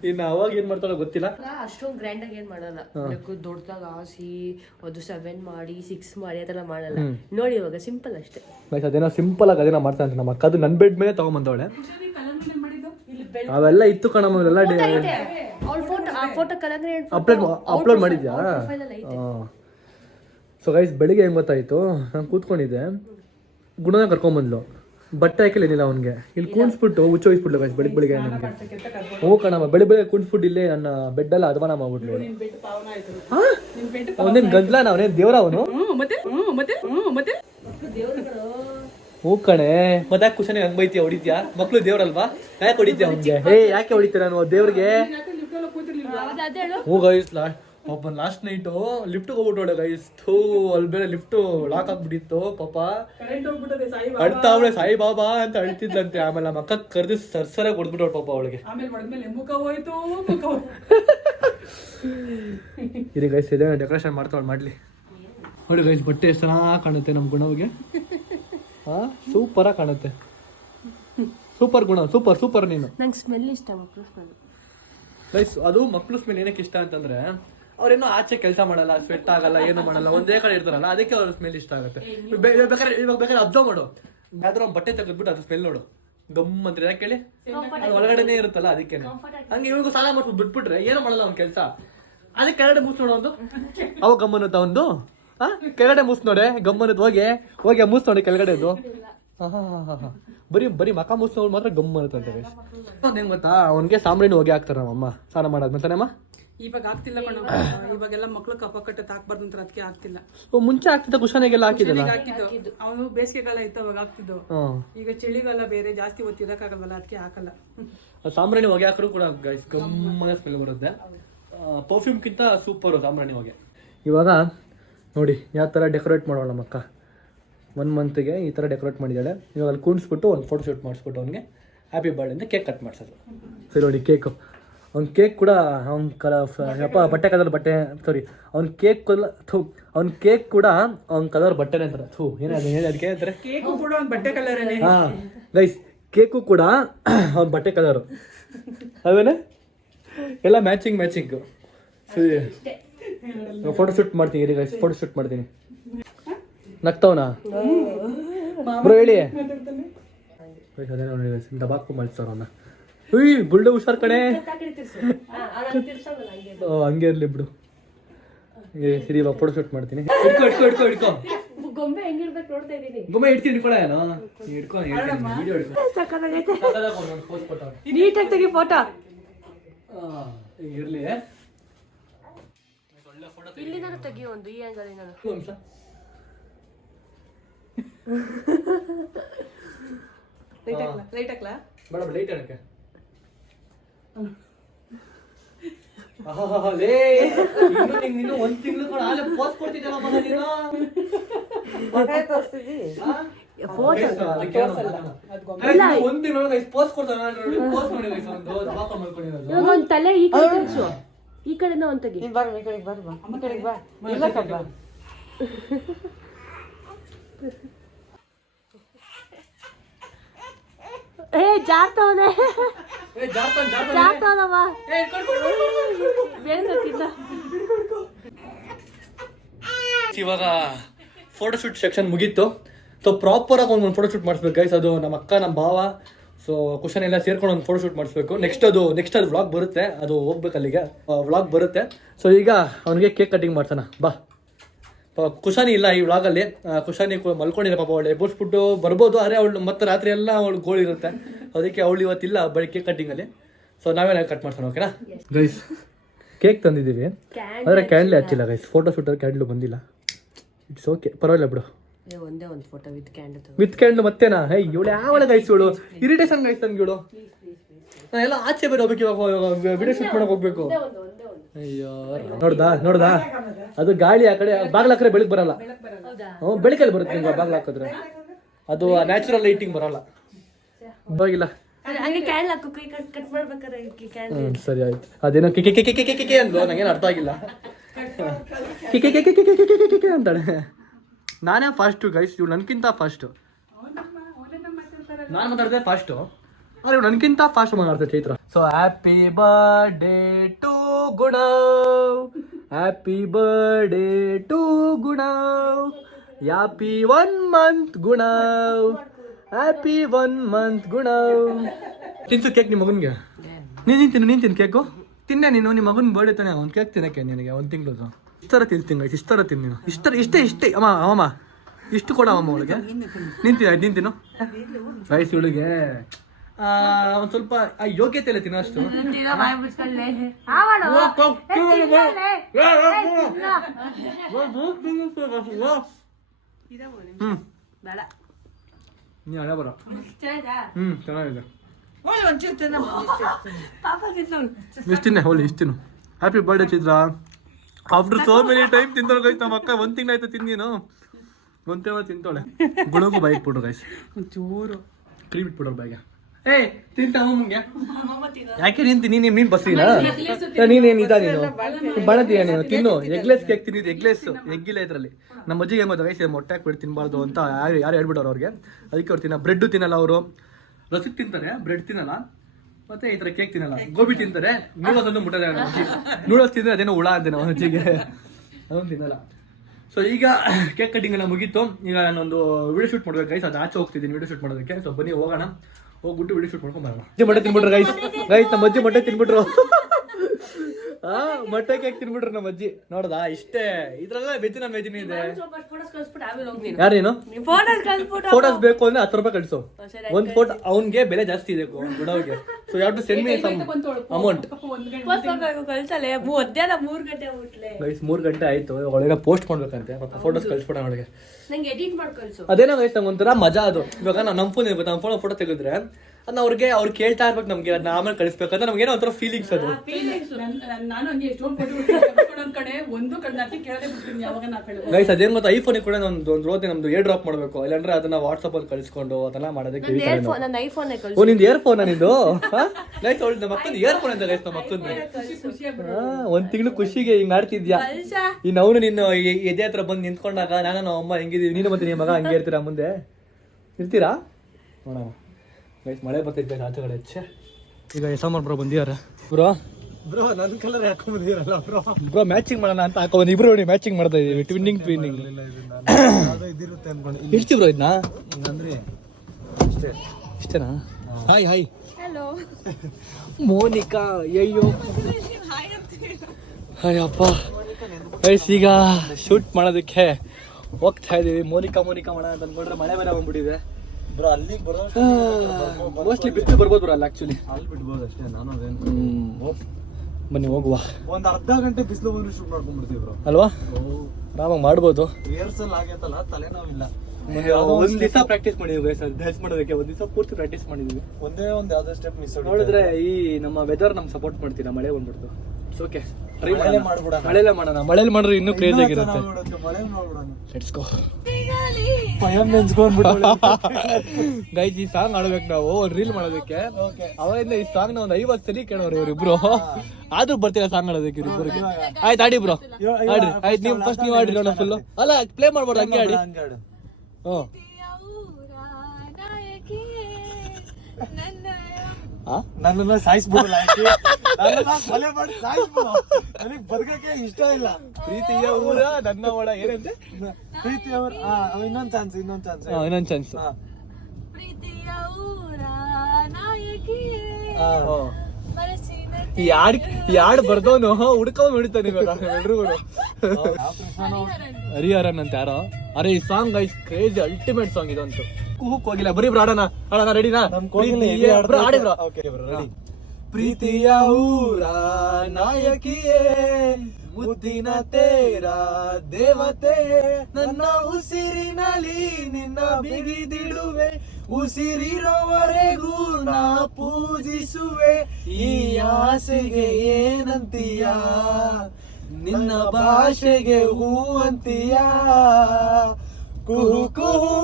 ಇನ್ನು ಅವಾಗ ಏನ್ ಮಾಡ್ತಾಳೋ ಗೊತ್ತಿಲ್ಲ. ಅಷ್ಟೊಂದು ಗ್ರ್ಯಾಂಡ್ ಆಗಿ ಏನ್ ಮಾಡಲ್ಲ, ದೊಡ್ಡದಾಗ ಆಸಿ ಅದು 7 ಮಾಡಿ 6 ಮಾಡಿ ಅದೆಲ್ಲ ಮಾಡಲ್ಲ. ನೋಡಿ ಇವಾಗ ಸಿಂಪಲ್ ಅಷ್ಟೇ. ಅದೇನೋ ಸಿಂಪಲ್ ಆಗಿ ಅದೇನೋ ಮಾಡ್ತಾ ಅಂತ ನಮ್ಮ ಅಕ್ಕ. ಅದು ನನ್ನ ಬೆಡ್ ಮೇಲೆ ತಗೊಂಬಂದವಳೆ. ಅವೆಲ್ಲ ಇತ್ತು ಕಣಮ್ಮ, ಎಲ್ಲ ಫೋಟೋ ಕಲಂಗ್ರೆ ಅಪ್ಲೋಡ್ ಮಾಡಿದ್ಯಾ? ಸೊ ಗೈಸ್ ಬೆಳಿಗ್ಗೆ ಹೆಂಗ್ ಗೊತ್ತಾಯ್ತು, ನಾನು ಕೂತ್ಕೊಂಡಿದ್ದೆ, ಗುಣನ ಕರ್ಕೊಂಬಂದ್ಲು, ಬಟ್ಟೆ ಹಾಕಿಲ್ಲ ಅವ್ನಿಗೆ. ಇಲ್ಲಿ ಕೂಣಿಸ್ಬಿಟ್ಟು ಹುಚ್ಚೋಗಿಸ್ಬಿಡ್ಲು ಗೈಸ್ ಬೆಳಿಗ್ಗೆ ನನಗೆ. ಹ್ಞೂ ಕಣಮ್ಮ, ಬೆಳಿಗ್ಗೆ ಕೂಣಿಸ್ಬಿಟ್ಟು ಇಲ್ಲೇ ನನ್ನ ಬೆಡ್ಡೆಲ್ಲ ಅಧ್ವಾನ ಮಾಡ್ಬಿಡ್ಲು. ಅವನೇನು ಗಂದ್ಲ, ಅವನೇನು ದೇವ್ರ ಅವನು? ಹ್ಞೂ ಕಣೆ, ಮತ್ತೆ ಖುಷಾನಿ ಹಂಗ್ ಬೈತೀಯ, ಹೊಡಿದ್ಯಾ? ಮಕ್ಳು ದೇವ್ರಲ್ವಾ, ಯಾಕೆ ಹೊಡಿತೀಯ ಅವ್ನಿಗೆ? ಯಾಕೆ ಹೊಡಿತೀರ ನಾನು ದೇವ್ರಿಗೆ? ಹ್ಞೂ ಗೈಸ್, ಲಾಸ್ಟ್ ನೈಟು ಲಿಫ್ಟ್ಗೆ ಹೋಗ್ಬಿಟ್ಟೋಳೆ ಗೈಸ್. ಅಲ್ಲಿ ಬೇರೆ ಲಿಫ್ಟು ಲಾಕ್ ಆಗ್ಬಿಟ್ಟಿತ್ತು ಪಾಪ. ಅಳ್ತಾ ಅವಳೆ ಸಾಯಿಬಾಬಾ ಅಂತ ಅಳ್ತಿದ್ಲಂತೆ. ಆಮೇಲೆ ನಮ್ಮ ಅಕ್ಕ ಕರೆದು ಸರ್ಸರಾಗಿ ಹೊಡ್ಬಿಟ್ಟವಳು ಪಾಪ ಅವಳಿಗೆ. ಇದು ಗೈಸ್ ಇದೆ ಡೆಕೋರೇಷನ್ ಮಾಡ್ತಾವಳು ಮಾಡ್ಲಿ. ನೋಡಿ ಗೈಸ್ ಬಟ್ಟೆ ಎಷ್ಟು ಚೆನ್ನಾಗಿ ಕಾಣುತ್ತೆ ನಮ್ಮ ಗುಣವಿಗೆ. ಸೂಪರಾಗಿ ಕಾಣುತ್ತೆ. ಸೂಪರ್ ಗುಣ, ಸೂಪರ್ ನೀನು. ನಂಗೆ ಸ್ಮೆಲ್ ಇಷ್ಟ ಮಕ್ಕಳು ಸ್ಮೆಲ್. ಗೈಸ್ ಅದು ಮಕ್ಳು ಸ್ಮೆಲ್ ಏನಕ್ಕೆ ಇಷ್ಟ ಅಂತಂದ್ರೆ, ಅವ್ರೇನೋ ಆಚೆ ಕೆಲಸ ಮಾಡಲ್ಲ, ಸ್ವೆಟ್ ಆಗಲ್ಲ, ಏನು ಮಾಡಲ್ಲ, ಒಂದೇ ಕಡೆ ಇರ್ತಾರಲ್ಲ, ಅದಕ್ಕೆ ಅವ್ರ ಸ್ಮೆಲ್ ಇಷ್ಟ ಆಗುತ್ತೆ. ಬೇಕಾದ್ರೆ ಅಬ್ಸರ್ವ್ ಮಾಡು, ಯಾವ್ದಾರ ಬಟ್ಟೆ ತೆಗೆದ್ಬಿಟ್ಟು ಅದು ಸ್ಮೆಲ್ ನೋಡು, ಗಮ್ ಅಂದ್ರೆ ಯಾಕೆ ಹೇಳಿ, ಅದು ಒಳಗಡೆನೆ ಇರುತ್ತಲ್ಲ ಅದಕ್ಕೆ. ಹಂಗೆ ಇವಾಗ ಸಾಲ ಮಾಡ್ಬಿಟ್ಟು ಬಿಟ್ಬಿಟ್ರೆ ಏನೋ ಮಾಡಲ್ಲ ಅವ್ನ ಕೆಲಸ. ಅದಕ್ಕೆ ಕೆಳಗಡೆ ಮೂಸ್ ನೋಡು ಒಂದು, ಅವಾಗ ಗಮ್ಮನುತ್ತ ಒಂದು. ಕೆಳಗಡೆ ಮೂಸ್ ನೋಡೆ, ಗಮ್ಮನದ್ ಹೋಗಿ ಮೂಸ್ ನೋಡಿ ಕೆಳಗಡೆದು. ಬರೀ ಮಕ ಮೂಸ್ ನೋಡಿ ಮಾತ್ರ ಗಮ್ಮನುತ್ತಂತೆ. ಅದೇನ್ ಗೊತ್ತಾ, ಅವ್ನಿಗೆ ಸಾಂಬ್ರಾಣಿ ಹೋಗಿ ಹಾಕ್ತಾರ ನಮ್ಮಮ್ಮ ಸ್ನಾನ ಮಾಡಾದ್ಮೇಲೆ ತಾನೇಮ್ಮ. ಇವಾಗ ಆಗ್ತಿಲ್ಲ ಕಣ, ಇವಾಗೆಲ್ಲ ಮಕ್ಳು ಕಫ ಕಟ್ಟತ್ ಹಾಕ್ಬಾರ್ದು ಅಂತ ಅದಕ್ಕೆ ಆಗ್ತಿಲ್ಲ. ಮುಂಚೆ ಆಗ್ತಿದ್ದ ಕುಶಾನಿಗೆಲ್ಲ ಹಾಕಿದ್ದಲ್ಲ. ಹಾಕಿದ್ದು ಅವನು ಬೇಸಿಗೆಗಾಲ ಇತ್ತು ಅವಾಗ ಆಗ್ತಿದ್ದು. ಈಗ ಚಳಿಗಾಲ ಬೇರೆ, ಜಾಸ್ತಿ ಹೊತ್ತು ಇರಕ್ಕಾಗಲ್ವಲ್ಲ, ಅದಕ್ಕೆ ಹಾಕಲ್ಲ. ಸಾಂಬ್ರಾಣಿ ಹೊಗೆ ಹಾಕಿದ್ರು ಕೂಡ ಗೈಸ್ ಗಮ್ಮನ ಸ್ಮೆಲ್ ಬರುತ್ತೆ. ಪರ್ಫ್ಯೂಮ್ಗಿಂತ ಸೂಪರು ಸಾಂಬ್ರಾಣಿ ಹೊಗೆ. ಇವಾಗ ನೋಡಿ ಯಾವ ಥರ ಡೆಕೋರೇಟ್ ಮಾಡೋಣ ನಮ್ಮ ಅಕ್ಕ. 1 ಮಂತ್ಗೆ ಈ ಥರ ಡೆಕೋರೇಟ್ ಮಾಡಿದ್ದಾಳೆ. ಇವಾಗ ಅಲ್ಲಿ ಕುಣಿಸ್ಬಿಟ್ಟು ಒಂದು ಫೋಟೋ ಶೂಟ್ ಮಾಡಿಸ್ಬಿಟ್ಟು ಅವ್ನಿಗೆ ಹ್ಯಾಪಿ ಬರ್ಡೇ ಅಂತ ಕೇಕ್ ಕಟ್ ಮಾಡಿಸೋದು. ಸರಿ ನೋಡಿ ಕೇಕು, ಅವ್ನ ಕೇಕ್ ಕೂಡ ಅವ್ನ ಬಟ್ಟೆ ಕಲರ್ ಬಟ್ಟೆ, ಸಾರಿ ಅವ್ನ ಕೇಕ್ ಕೂಡ ಅವ್ನ ಕಲರ್ ಬಟ್ಟೆನೇ ಅಂತಾರೆ. ಅದಕ್ಕೆ ಅಂತಾರೆ ಕೇಕು ಕೂಡ ಒಂದು ಬಟ್ಟೆ ಕಲರ್. ಗೈಸ್ ಕೇಕು ಕೂಡ ಅವ್ನ ಬಟ್ಟೆ ಕಲರು ಅವೇನೆ, ಎಲ್ಲ ಮ್ಯಾಚಿಂಗ್. ಸರಿ ಫೋಟೋ ಶೂಟ್ ಮಾಡ್ತೀನಿ ಗೈಸ್, ಫೋಟೋ ಶೂಟ್ ಮಾಡ್ತೀನಿ. ನಗ್ತಾವನಾ ಬ್ರೋ ಹೇಳಿ. ಅದೇ ನೋಡಿ ದಬಾಕು ಮಾಡ್ತಾರ ಅವನ್ನ. ಬುಳ್ಳೆ ಹುಷಾರ್ ಕಣೆ. ಹಂಗೆ ಇರ್ಲಿ ಬಿಡು. ಸರಿ ಇವಾಗ ಫೋಟೋ ಶೂಟ್ ಮಾಡ್ತೀನಿ. ಹಿಡ್ಕೊ ಗೊಂಬೆ ಹೆಂಗಿರ್ಬೇಕು ನೋಡ್ತಾ ಇದೀನಿ. ಗೊಂಬೆ ಹಿಡ್ಕೊ ಏನೋ ನೀಟಾಗಿ ತೆಗಿ ಫೋಟೋ. ಇರ್ಲಿ, ಇಲ್ಲಿ ನಾನು ತೆಗಿ ಒಂದು ಈ ಆಂಗಲ್ ನಾನು. ಲೈಟ್ ಹಾಕ್ಲಾ? ಬೇಡ ಲೈಟ್ ಏನಕ್ಕೆ? ನೀನು 1 ತಿಂಗಳು ಕೂಡ ಆಲೆ ಪೋಸ್ ಕೊಡ್ತಿದ್ದಲ್ಲ ಮಗ ನೀನು. ಒಂದ್ ತಿಂಗಳು ಪೋಸ್ ಕೊಡ್ತಾನೆ. ಪೋಸ್ ನೋಡಿ ಒಂದು ದಬಾಕ ಮಾಡ್ಕೊಂಡಿರೋದು. ಒಂದು ತಲೆ ಈ ಕಡೆ ತಿರ್ಸು, ಈ ಕಡೆಯಿಂದ ಒಂದು ತೆಗಿ. ಈ ಕಡೆಗೆ ಬಾ. ಇಲ್ಲ ಕಬ್ಬ. ಜಾರ್ತವನೆ ಜಾರ್ತವನಮ್ಮ ಇವಾಗ ಫೋಟೋಶೂಟ್ ಸೆಕ್ಷನ್ ಮುಗೀತು. ಸೊ ಪ್ರಾಪರ್ ಆಗಿ ಒಂದು ಫೋಟೋಶೂಟ್ ಮಾಡಿಸ್ಬೇಕು ಗೈಸ್. ಅದು ನಮ್ಮ ಅಕ್ಕ ನಮ್ಮ ಭಾವ ಸೊ ಕುಶನ್ ಎಲ್ಲ ಸೇರ್ಕೊಂಡು ಒಂದು ಫೋಟೋಶೂಟ್ ಮಾಡಿಸ್ಬೇಕು. ನೆಕ್ಸ್ಟ್ ಅದು ವ್ಲಾಗ್ ಬರುತ್ತೆ, ಅದು ಹೋಗ್ಬೇಕು ಅಲ್ಲಿಗೆ, ವ್ಲಾಗ್ ಬರುತ್ತೆ. ಸೊ ಈಗ ಅವನಿಗೆ ಕೇಕ್ ಕಟಿಂಗ್ ಮಾಡ್ತಾನ ಬಾ. ಕುಶಾನಿ ಇಲ್ಲ ಈ ವ್ಲಾಗಲ್ಲಿ, ಕುಶಾನಿ ಮಲ್ಕೊಂಡಿರೋ ಪಾಪ, ಅವಳು ಎಬ್ಬರಿಸ್ಬಿಟ್ಟು ಬರ್ಬೋದು, ಆದರೆ ಅವಳು ಮತ್ತೆ ರಾತ್ರಿ ಎಲ್ಲ ಅವಳು ಗೋಳು ಇರುತ್ತೆ, ಅದಕ್ಕೆ ಅವಳು ಇವತ್ತಿಲ್ಲ ಬರೀ ಕೇಕ್ ಕಟ್ಟಿಂಗಲ್ಲಿ. ಸೊ ನಾವೇ ಕಟ್ ಮಾಡ್ಸೋಣ, ಓಕೆನಾ ಗೈಸ್? ಕೇಕ್ ತಂದಿದ್ದೀವಿ ಆದರೆ ಕ್ಯಾಂಡ್ಲಿ ಹಚ್ಚಿಲ್ಲ ಗೈಸ್. ಫೋಟೋಶೂಟರ್ ಕ್ಯಾಂಡ್ಲು ಬಂದಿಲ್ಲ. ಇಟ್ಸ್ ಓಕೆ, ಪರವಾಗಿಲ್ಲ ಬಿಡು. ಒಂದೇ ಒಂದು photo with candle with candle ಮತ್ತೇನಾ? ಹೇ ಇವಳು ಯಾವಳ ಗೈಸ್, ಇವಳು ಇರಿಟೇಷನ್ ಗೈಸ್ ನನ್ಗೆ ಇವಳು. ಎಲ್ಲ ಆಚೆ ಬೇರೆ ಹೋಗ್ಬೇಕು, ಇವಾಗ ವಿಡಿಯೋ ಶೂಟ್ ಮಾಡಕ್ ಹೋಗ್ಬೇಕು. ಅಯ್ಯೋ ನೋಡ್ದಾ ಅದು ಗಾಳಿ ಆ ಕಡೆ ಬಾಗ್ಲ ಹಾಕಿದ್ರೆ ಬೆಳಕ್ ಬರಲ್ಲ. ಬೆಳಕಲ್ಲಿ ಬರುತ್ತೆ ನಿಮ್ಗೆ ಬಾಗ್ಲ ಹಾಕಿದ್ರೆ, ಅದು ನ್ಯಾಚುರಲ್ ಲೈಟಿಂಗ್ ಬರಲ್ಲ. ಹೋಗಿಲ್ಲ ಹಂಗೆ ಕ್ಯಾಂಡಲ್ ಹಾಕು, ಕೈ ಕಟ್ ಮಾಡ್ಬೇಕಾದ್ರೆ ಕ್ಯಾಂಡಲ್. ಸರಿ ಆಯ್ತು. ಅದೇನೋ ಕೆ ಅಂದ್ಲು, ನಂಗೇನು ಅರ್ಥ ಆಗಿಲ್ಲ. ಕೆ ಅಂತಾಳೆ. ನಾನೇ ಫಾಸ್ಟು ಗೈಸ್, ಇವ್ಳು ನನ್ಕಿಂತ ಫಾಸ್ಟು. ನಾನು ಮಾತಾಡ್ದೆ ಫಾಸ್ಟು, ಆದರೆ ಇವ್ಳು ನನ್ಕಿಂತ ಫಾಸ್ಟ್ ಮಾತಾಡ್ತಾರೆ Chaitra. So happy birthday to Gunav, happy birthday to Gunav, happy 1 month Gunav, happy 1 month Gunav. ತಿನ್ಸು ಕೇಕ್ ನಿಮ್ಮ ಮಗನಿಗೆ. ನೀನು ತಿನ್ನು ಕೇಕು ತಿನ್ನೆ ನೀನು. ನಿಮ್ಮ ಮಗನ ಬರ್ಡೇ ತಾನೆ, ಒಂದು ಕೇಕ್ ತಿನ್ನಕ್ಕೆ ನಿನಗೆ 1 ತಿಂಗಳು. ಇಷ್ಟರ ತಿಂತೀನಿ ಗೈಸ್, ಇಷ್ಟರ ತಿನ್ನು ನೀನು. ಇಷ್ಟೇ ಅಮ್ಮ ಇಷ್ಟು ಕೊಡ ಅಮ್ಮ ಅವಳಿಗೆ. ನೀನು ತಿನ್ನು ಗೈಸ್. ಇವಳಿಗೆ ಒಂದು ಸ್ವಲ್ಪ ಯೋಗ್ಯತೆ ಇಲ್ಲ ತಿನ್ನೋಷ್ಟು. ನೀ ಹಣ ಬರ. ಚೆನ್ನಾಗಿದೆ. ಇಷ್ಟಿನ್ನೆ ಹೋಲಿ, ಇಷ್ಟಿನ್ನು. Happy birthday Chitra. After so many time ತಿಂತಾಳೆ ಗೈಸ್ ನಮ್ಮ ಅಕ್ಕ. 1 ತಿಂಗಳಾಯ್ತು ತಿಂದೀನು, ಒಂದೇ ತಿಂತಾಳೆ. ಗುಣಗೂ ಬೈಕ್ ಬಿಡ್ರು ಗೈಸ್, ಚೂರು ಕ್ರೀಮ್ ಇಟ್ಬಿಡ್ರು ಬೈಗ. ಏ ತಿಂತ ಅಮ್ಮಂಗೆ ಯಾಕೆ ನೀನು ಬಸ್ಸಿನಾ? ನೀನೇನು ಇದ ನೀನು ಬಾಣತೀಯ ನೀನು? ತಿನ್ನು. ಎಗ್ಲೆಸ್ ಕೇಕ್ ತಿಂದಿದ್ದು, ಎಗ್ಗಿಲ್ಲ ಇದರಲ್ಲಿ. ನಮ್ಮ ಅಜ್ಜಿಗೆ ಏನು ಗೊತ್ತಾ ಗೈಸ್, ಮೊಟ್ಟೆ ಹಾಕ್ಬಿಟ್ಟು ತಿನ್ಬಾರ್ದು ಅಂತ ಯಾರು ಹೇಳ್ಬಿಡೋರು ಅವ್ರಿಗೆ. ಅದಕ್ಕೆ ಅವ್ರು ಬ್ರೆಡ್ ತಿನ್ನಲ್ಲ, ಅವರು ರಸಿಕ್ ತಿಂತಾರೆ, ಬ್ರೆಡ್ ತಿನ್ನಲ್ಲ, ಮತ್ತೆ ಈ ತರ ಕೇಕ್ ತಿನ್ನಲ್ಲ. ಗೋಬಿ ತಿಂತಾರೆ, ನೂಡಲ್ಸ್ ಒಂದು ಮುಟ್ಟದೆ. ನೂಡಲ್ಸ್ ತಿಂದ್ರೆ ಅದೇನೋ ಹುಳ ಅಂತೆ ನಮ್ಮ ಅಜ್ಜಿಗೆ, ಅದೊಂದು ತಿನ್ನಲ್ಲ. ಸೊ ಈಗ ಕೇಕ್ ಕಟಿಂಗ್ ಎಲ್ಲ ಮುಗೀತು. ಈಗ ನಾನೊಂದು ವಿಡಿಯೋ ಶೂಟ್ ಮಾಡ್ಬೇಕು ಗೈಸ್, ಅದು ಆಚೆ ಹೋಗ್ತಿದ್ದೀನಿ ವಿಡಿಯೋ ಶೂಟ್ ಮಾಡೋದಕ್ಕೆ. ಸೊ ಬನ್ನಿ ಹೋಗೋಣ, ಹೋಗ್ಬಿಟ್ಟು ವಿಡಿಯೋ ಶೂಟ್ ಮಾಡ್ಕೊಂಡು ಬರೋಣ. ಮೊಟ್ಟೆ ತಿನ್ಬಿಟ್ರು ಗೈಸ್, ನಮ್ಮ ಅಜ್ಜಿ ಮೊಟ್ಟೆ ತಿನ್ಬಿಟ್ರು. ಮೊಟ್ಟೆ ಕೇಕ್ ತಿನ್ಬಿಟ್ರು ನಮ್ಮ ಅಜ್ಜಿ. ನೋಡ್ದಾ? ಇಷ್ಟೇ, ಇದ್ರಲ್ಲ ವೆಜ್ ನಾನ್ ವೆಜ್ ಇದೆ. ಯಾರೇನು ಫೋಟೋಸ್ ಬೇಕು ಅಂದ್ರೆ 10 ರೂಪಾಯಿ ಕಳಿಸು. ಒಂದ್ ಫೋಟೋ ಅವ್ನ್ಗೆ ಬೆಲೆ ಜಾಸ್ತಿ ಇದೆ ಗುಡವ್ಗೆ. ಸೊ ಯಾವ to send me some amount. ಮಧ್ಯಾಹ್ನ 3 ಗಂಟೆ ಆಗ್ಬಿಟ್ಲೆ ಗೈಸ್, 3 ಗಂಟೆ ಆಯ್ತು. ಅವಳಿಗೆ ಪೋಸ್ಟ್ ಮಾಡ್ಬೇಕಂತೆ, ಫೋಟೋಸ್ ಕಳ್ಸ್ಬಿಡ ಅವಳಿಗೆ. ನಂಗೆ ಎಡಿಟ್ ಮಾಡಿ ಕಳ್ಸು. ಅದೇನೋ ಗೈಸ್, ನಂಗೆ ಒಂಥರ ಮಜಾ ಅದು. ಇವಾಗ ನಮ್ಮ ಫೋನ್ ಇರ್ಬೇಕು, ನಮ್ಮ ಫೋನ್ ಫೋಟೋ ತೆಗೆದ್ರೆ ಅದನ್ನ ಅವ್ರು ಕೇಳ್ತಾ ಇರ್ಬೇಕು ನಮ್ಗೆ, ಅದನ್ನ ಆಮೇಲೆ ಕಳಿಸ್ಬೇಕಂತ ನಮ್ಗೇನೋ ಒಂಥರ ಫೀಲಿಂಗ್ಸ್ ಅದು. ನಾನು ಹಂಗೆ ಎಷ್ಟೊಂದು ಕಡೆ ಒಂದು ಕಣ್ಣಾಕಿ ಕೇಳದೆ ಬಿಡ್ತೀನಿ ಯಾವಾಗ ನಾ ಕೇಳಿದ್ರೆ. ಗೈಸ್ ಅದೇನ್ ಗೊತ್ತಾ, ಐಫೋನ್ ಕೂಡ ಒಂದು ರೋತಿ ನಮ್ದು ಏರ್ ಡ್ರಾಪ್ ಮಾಡ್ಬೇಕು, ಇಲ್ಲಾಂದ್ರೆ ಅದನ್ನ ವಾಟ್ಸ್ಆಪ್ ಅಲ್ಲಿ ಕಳಿಸ್ಕೊಂಡು ಅದನ್ನ ಮಾಡೋದಕ್ಕೆ. ನನ್ನ ಐಫೋನ್ ಓ ನಿಂದು ಇಯರ್ ಫೋನ್ ನಿಂದು? ಗೈಸ್ ಅವಳು ನಮ್ಮ ಅಕ್ಕಂದು ಇಯರ್ ಫೋನ್ ಅಂತ ಗೈಸ್, ನಮ್ಮ ಅಕ್ಕಂದು 1 ತಿಂಗಳು ಖುಷಿಗೆ ಹಿಂಗ್ ಆಡ್ತಿದ್ಯಾ. ಇನ್ನು ಅವನು ನಿನ್ನ ಎದೆ ಹತ್ರ ಬಂದು ನಿಂತ್ಕೊಂಡಾಗ ನಾನು ನಮ್ಮ ಅಮ್ಮ ಹೆಂಗಿದೀವಿ, ನೀನು ಮತ್ತೆ ನಿಮ್ಮ ಮಗ ಹಂಗೆ ಇರ್ತೀರಾ, ಮುಂದೆ ಇರ್ತೀರಾ ನೋಡೋಣ. ಗೈಸ್ ಮಳೆ ಬರ್ತೈತೆ ಆಚೆ ಕಡೆ. ಈಗ ಯಶಾಮರ್ ಬ್ರೋ ಬಂದಿದ್ದಾರೆ. ಬ್ರೋ ನನ್ನ ಕಲರ್ ಹಾಕೊಂಡ್ ಬಂದಿರಲ್ಲ ಬ್ರೋ ಮ್ಯಾಚಿಂಗ್ ಮಾಡೋಣ ಅಂತ ಹಾಕೊಂಡ್ ಇಬ್ರು ನೋಡಿ ಮ್ಯಾಚಿಂಗ್ ಮಾಡ್ತಾ ಇದೀವಿ. ಟ್ವಿನ್ನಿಂಗ್ ಎಷ್ಟು ಬ್ರೋ ಇದನ್ನ? ಇಷ್ಟೇನಾ? ಹಾಯ್ ಮೋನಿಕಾ. ಅಯ್ಯೋ ಅಯ್ಯಪ್ಪ ಗೈಸ್, ಈಗ ಶೂಟ್ ಮಾಡೋದಕ್ಕೆ ಹೋಗ್ತಾ ಇದೀವಿ. ಮೋನಿಕಾ ಮಾಡೋಣ ಅಂತ ಅಂದ್ಕೊಂಡ್ರೆ ಮಳೆ ಬೇರೆ ಬಂದ್ಬಿಟ್ಟಿದೆ. ಮೋಸ್ಟ್ಲಿ ಬಿಸಿಲು ಬರ್ಬೋದು ಬ್ರೋ ಅಲ್ಲಿ. ಆಕ್ಚುಲಿ ಅಲ್ಲಿ ಬಿಡ್ಬೋದು ಅಷ್ಟೇ. ನಾನು ಬನ್ನಿ ಹೋಗುವ. ಒಂದು ಅರ್ಧ ಗಂಟೆ ಬಿಸಿಲು ಬಂದ್ರೆ ಶೂಟ್ ಮಾಡ್ಕೊಂಡ್ಬಿಡ್ತೀವಿ ಬ್ರೋ, ಅಲ್ವಾ? ಆರಾಮಾಗಿ ಮಾಡ್ಬೋದು. ರಿಹರ್ಸಲ್ ಆಗೈತಲ್ಲ, ತಲೆನೋವಿಲ್ಲ. ಒಂದ್ ದಿವಸ ಪ್ರಾಕ್ಟೀಸ್ ಮಾಡಿದ್ವಿ ಡ್ಯಾನ್ಸ್ ಮಾಡೋದಕ್ಕೆ, ಒಂದ್ ದಿವಸ ಪೂರ್ತಿ ಪ್ರಾಕ್ಟೀಸ್ ಮಾಡಿದ್ವಿ. ಒಂದೇ ಯಾವ್ದೋ ಸ್ಟೆಪ್ ಮಿಸ್ ನೋಡಿದ್ರೆ ಈ ನಮ್ಮ ವೆದರ್ ನಮ್ಗೆ ಸಪೋರ್ಟ್ ಮಾಡ್ತೀರಾ. ಮಳೆ ಬಂದ್ಬಿಡ್ತು. ಓಕೆ ಮಳೆಯಲ್ಲೇ ಮಾಡೋಣ. ಮಳೆಯಲ್ಲಿ ಮಾಡಿದ್ರೆ ಇನ್ನೂ ಕ್ರೇಜ್ ಆಗಿರುತ್ತೆ. Let's go. ಗೈಸ್ ಈ ಸಾಂಗ್ ಆಡ್ಬೇಕು ನಾವು, ಒಂದು ರೀಲ್ ಮಾಡೋದಕ್ಕೆ. ಅವಾಗಿಂದ ಈ ಸಾಂಗ್ ನ ಒಂದು 50 ಸಲ ಕೇಳೋರು ಇವರಿಬ್ರು, ಆದ್ರೂ ಬರ್ತೀರಾ ಸಾಂಗ್ ಆಡೋದಕ್ಕೆ ಇವ್ರಿಬ್ರಿಗೆ. ಆಯ್ತು ಆಡಿ ಬ್ರೋ, ಆಡ್ರಿ. ಆಯ್ತು ನೀವು ಫಸ್ಟ್ ನೀವು ಆಡ್ರಿ ನೋಡೋಣ ಫುಲ್. ಅಲ್ಲ ಪ್ಲೇ ಮಾಡ್ಬಾರ್ದು, ಹಂಗೆ ಆಡಿ. ನನ್ನನ್ನ ಸಾಯಿಸ್ಬೋದಲ್ಲ ಕೊಲೆ ಮಾಡಿ ಸಾಯಿಸ್ಬೋದು, ನನಗೆ ಬದುಕಕ್ಕೆ ಇಷ್ಟ ಇಲ್ಲ. ಪ್ರೀತಿಯ ಊರ ನನ್ನ ಒಳ ಏನಂತೆ ಪ್ರೀತಿಯ ಊರ. ಇನ್ನೊಂದ್ ಚಾನ್ಸ್ ಇನ್ನೊಂದ್ ಚಾನ್ಸ್. ಪ್ರೀತಿಯ ಊರ ನಾಯಕಿ ಈ ಹಾಡು ಬರ್ದವನು ಹುಡ್ಕೊಂಡ್ ಹೊಡಿತಾನೆ ಇವಾಗ ಎಲ್ರಿಗೂ. ಹರಿಹರನ್ ಅಂತ ಯಾರೋ. ಅರೆ ಈ song guys crazy ultimate song ಇದಂತೂ. ಕೂಕ್ ಹೋಗಿಲ್ಲ, ಬರೀ ಆಡೋಣ ರೆಡಿನಾ? ಪ್ರೀತಿಯ ಊರ ನಾಯಕಿಯೇ ಮುದ್ದಿನ ತೇರ ದೇವತೆ, ನನ್ನ ಉಸಿರಿನಲ್ಲಿ ನಿನ್ನ ಬಿಗಿದಿಡುವೆ, ಉಸಿರಿರೋವರೆಗೂ ನಾ ಪೂಜಿಸುವೆ. ಈ ಆಸೆಗೆ ಏನಂತೀಯ, ನಿನ್ನ ಭಾಷೆಗೆ ಹೂ ಅಂತೀಯ. ಕುಹು ಕುಹು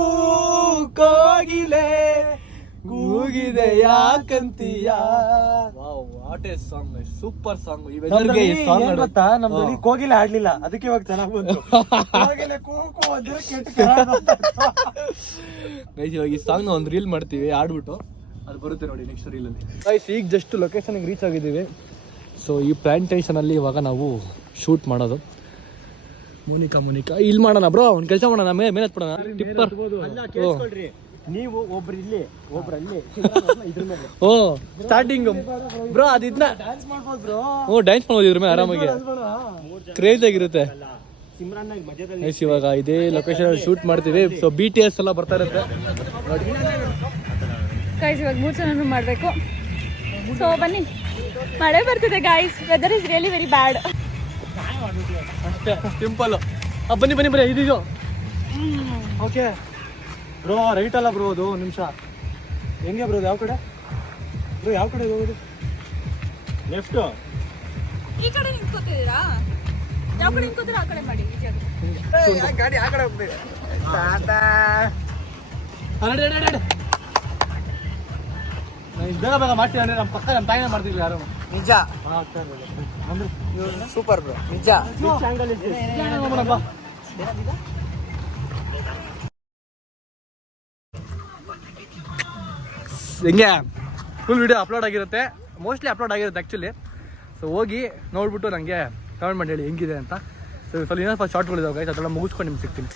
ಕೋಗಿಲೆ ಕೂಗಿದೆ ಯಾಕಂತೀಯ. What a song, super song. ಈ ವೆದರ್ಗೆ ಈ ಸಾಂಗ್ ಗೊತ್ತಾ, ನಮ್ದಲ್ಲಿ ಕೋಗಿಲೆ ಹಾಡ್ಲಿಲ್ಲ, ಅದಕ್ಕೆ ಇವಾಗ ಚೆನ್ನಾಗಿ ಬಂತು. ಕೋಗಿಲೆ ಕೂಕು ಅಂದ್ರೆ ಗೈಸ್ ಇವಾಗ ಈ ಸಾಂಗ್ ನ ಒಂದು ರೀಲ್ ಮಾಡ್ತೀವಿ, ಆಡ್ಬಿಟ್ಟು ಅದು ಬರುತ್ತೆ ನೋಡಿ ನೆಕ್ಸ್ಟ್ ರೀಲಲ್ಲಿ. ಗೈಸ್ ಈಗ ಜಸ್ಟ್ ಲೊಕೇಶನ್ಗೆ ರೀಚ್ ಆಗಿದ್ದೀವಿ. ಸೊ ಈ ಪ್ಲಾಂಟೇಶನಲ್ಲಿ ಇವಾಗ ನಾವು ಶೂಟ್ ಮಾಡೋದು. ಮೋನಿಕಾ ಇಲ್ಲಿ ಮಾಡೋಣ ಬ್ರೋ, ಒಂದು ಕೆಲಸ ಮಾಡೋಣ, ಮೇಲೆ ಹತ್ಬಿಡೋಣ. ಟಿಪ್ಪರ್ ನೀವು ಒಬ್ರು ಇಲ್ಲಿ ಒಬ್ರು ಅಲ್ಲಿ. ಓ ಸ್ಟಾರ್ಟಿಂಗ್ ಬ್ರೋ ಅದಿದ್ನ ಡ್ಯಾನ್ಸ್ ಮಾಡ್ಬೋದು ಬ್ರೋ. ಡ್ಯಾನ್ಸ್ ಮಾಡ್ಬೋದು ಇದ್ರ ಮೇಲೆ ಆರಾಮಾಗಿ, ಕ್ರೇಜ್ ಆಗಿರುತ್ತೆ. ಇವಾಗ ಇದೇ ಲೊಕೇಶನ್ ಶೂಟ್ ಮಾಡ್ತೀವಿ. ಸೊ BTS ಎಲ್ಲ ಬರ್ತಾ ಇರುತ್ತೆ. ಗೈಸ್ ಇವಾಗ 3 ಜನ ಮಾಡಬೇಕು. ಸೊ ಬನ್ನಿ, ಮಳೆ ಬರ್ತಿದೆ guys, weather is really very bad. ಅಷ್ಟೇ ಸಿಂಪಲ್. ಬನ್ನಿ ಇದು ಓಕೆ ಬ್ರೋ. ರೈಟ್ ಅಲ್ಲ ಬ್ರೋ, ಅದು ನಿಮಿಷ ಹೆಂಗೆ ಬ್ರೋ? ಯಾವ ಕಡೆ ಬ್ರೋ, ಯಾವ ಕಡೆ ಹೋಗೋದು? ಲೆಫ್ಟ್. ಈ ಕಡೆ ನಿಂತ್ಕೋತಿದ್ದೀರಾ? ಯಾವ ಕಡೆ ನಿಂತ್ಕೋತೀರಾ ಆ ಕಡೆ ಮಾಡಿ. ಗಾಡಿ ಆ ಕಡೆ ಹೋಗ್ಬೇಕು. ಬೇಗ ಮಾಡ್ತೀವಿ ಅಂದ್ರೆ ನಮ್ಮ ಪಕ್ಕ ನಮ್ಮ ತಾಯಿನ ಮಾಡ್ತಿದ್ವಿ ಯಾರು. ನಿಜ ಸೂಪರ್ ಬ್ರೋ, ನಿಜ. ಹೆಂಗೆ ಫುಲ್ ವಿಡಿಯೋ ಅಪ್ಲೋಡ್ ಆಗಿರುತ್ತೆ, ಮೋಸ್ಟ್ಲಿ ಅಪ್ಲೋಡ್ ಆಗಿರುತ್ತೆ ಆ್ಯಕ್ಚುಲಿ. ಸೊ ಹೋಗಿ ನೋಡ್ಬಿಟ್ಟು ನನಗೆ ಕಮೆಂಟ್ ಮಾಡಿ ಹೇಳಿ ಹೆಂಗಿದೆ ಅಂತ. ಸೊ ಸ್ವಲ್ಪ ಇನ್ನೊಂದು ಶಾರ್ಟ್ಗಳಿದಾವೆ ಗೈಸ್, ಅದೆಲ್ಲ ಮುಗಿಸ್ಕೊಂಡು ನಿಮ್ಗೆ ಸಿಗ್ತೀನಿ.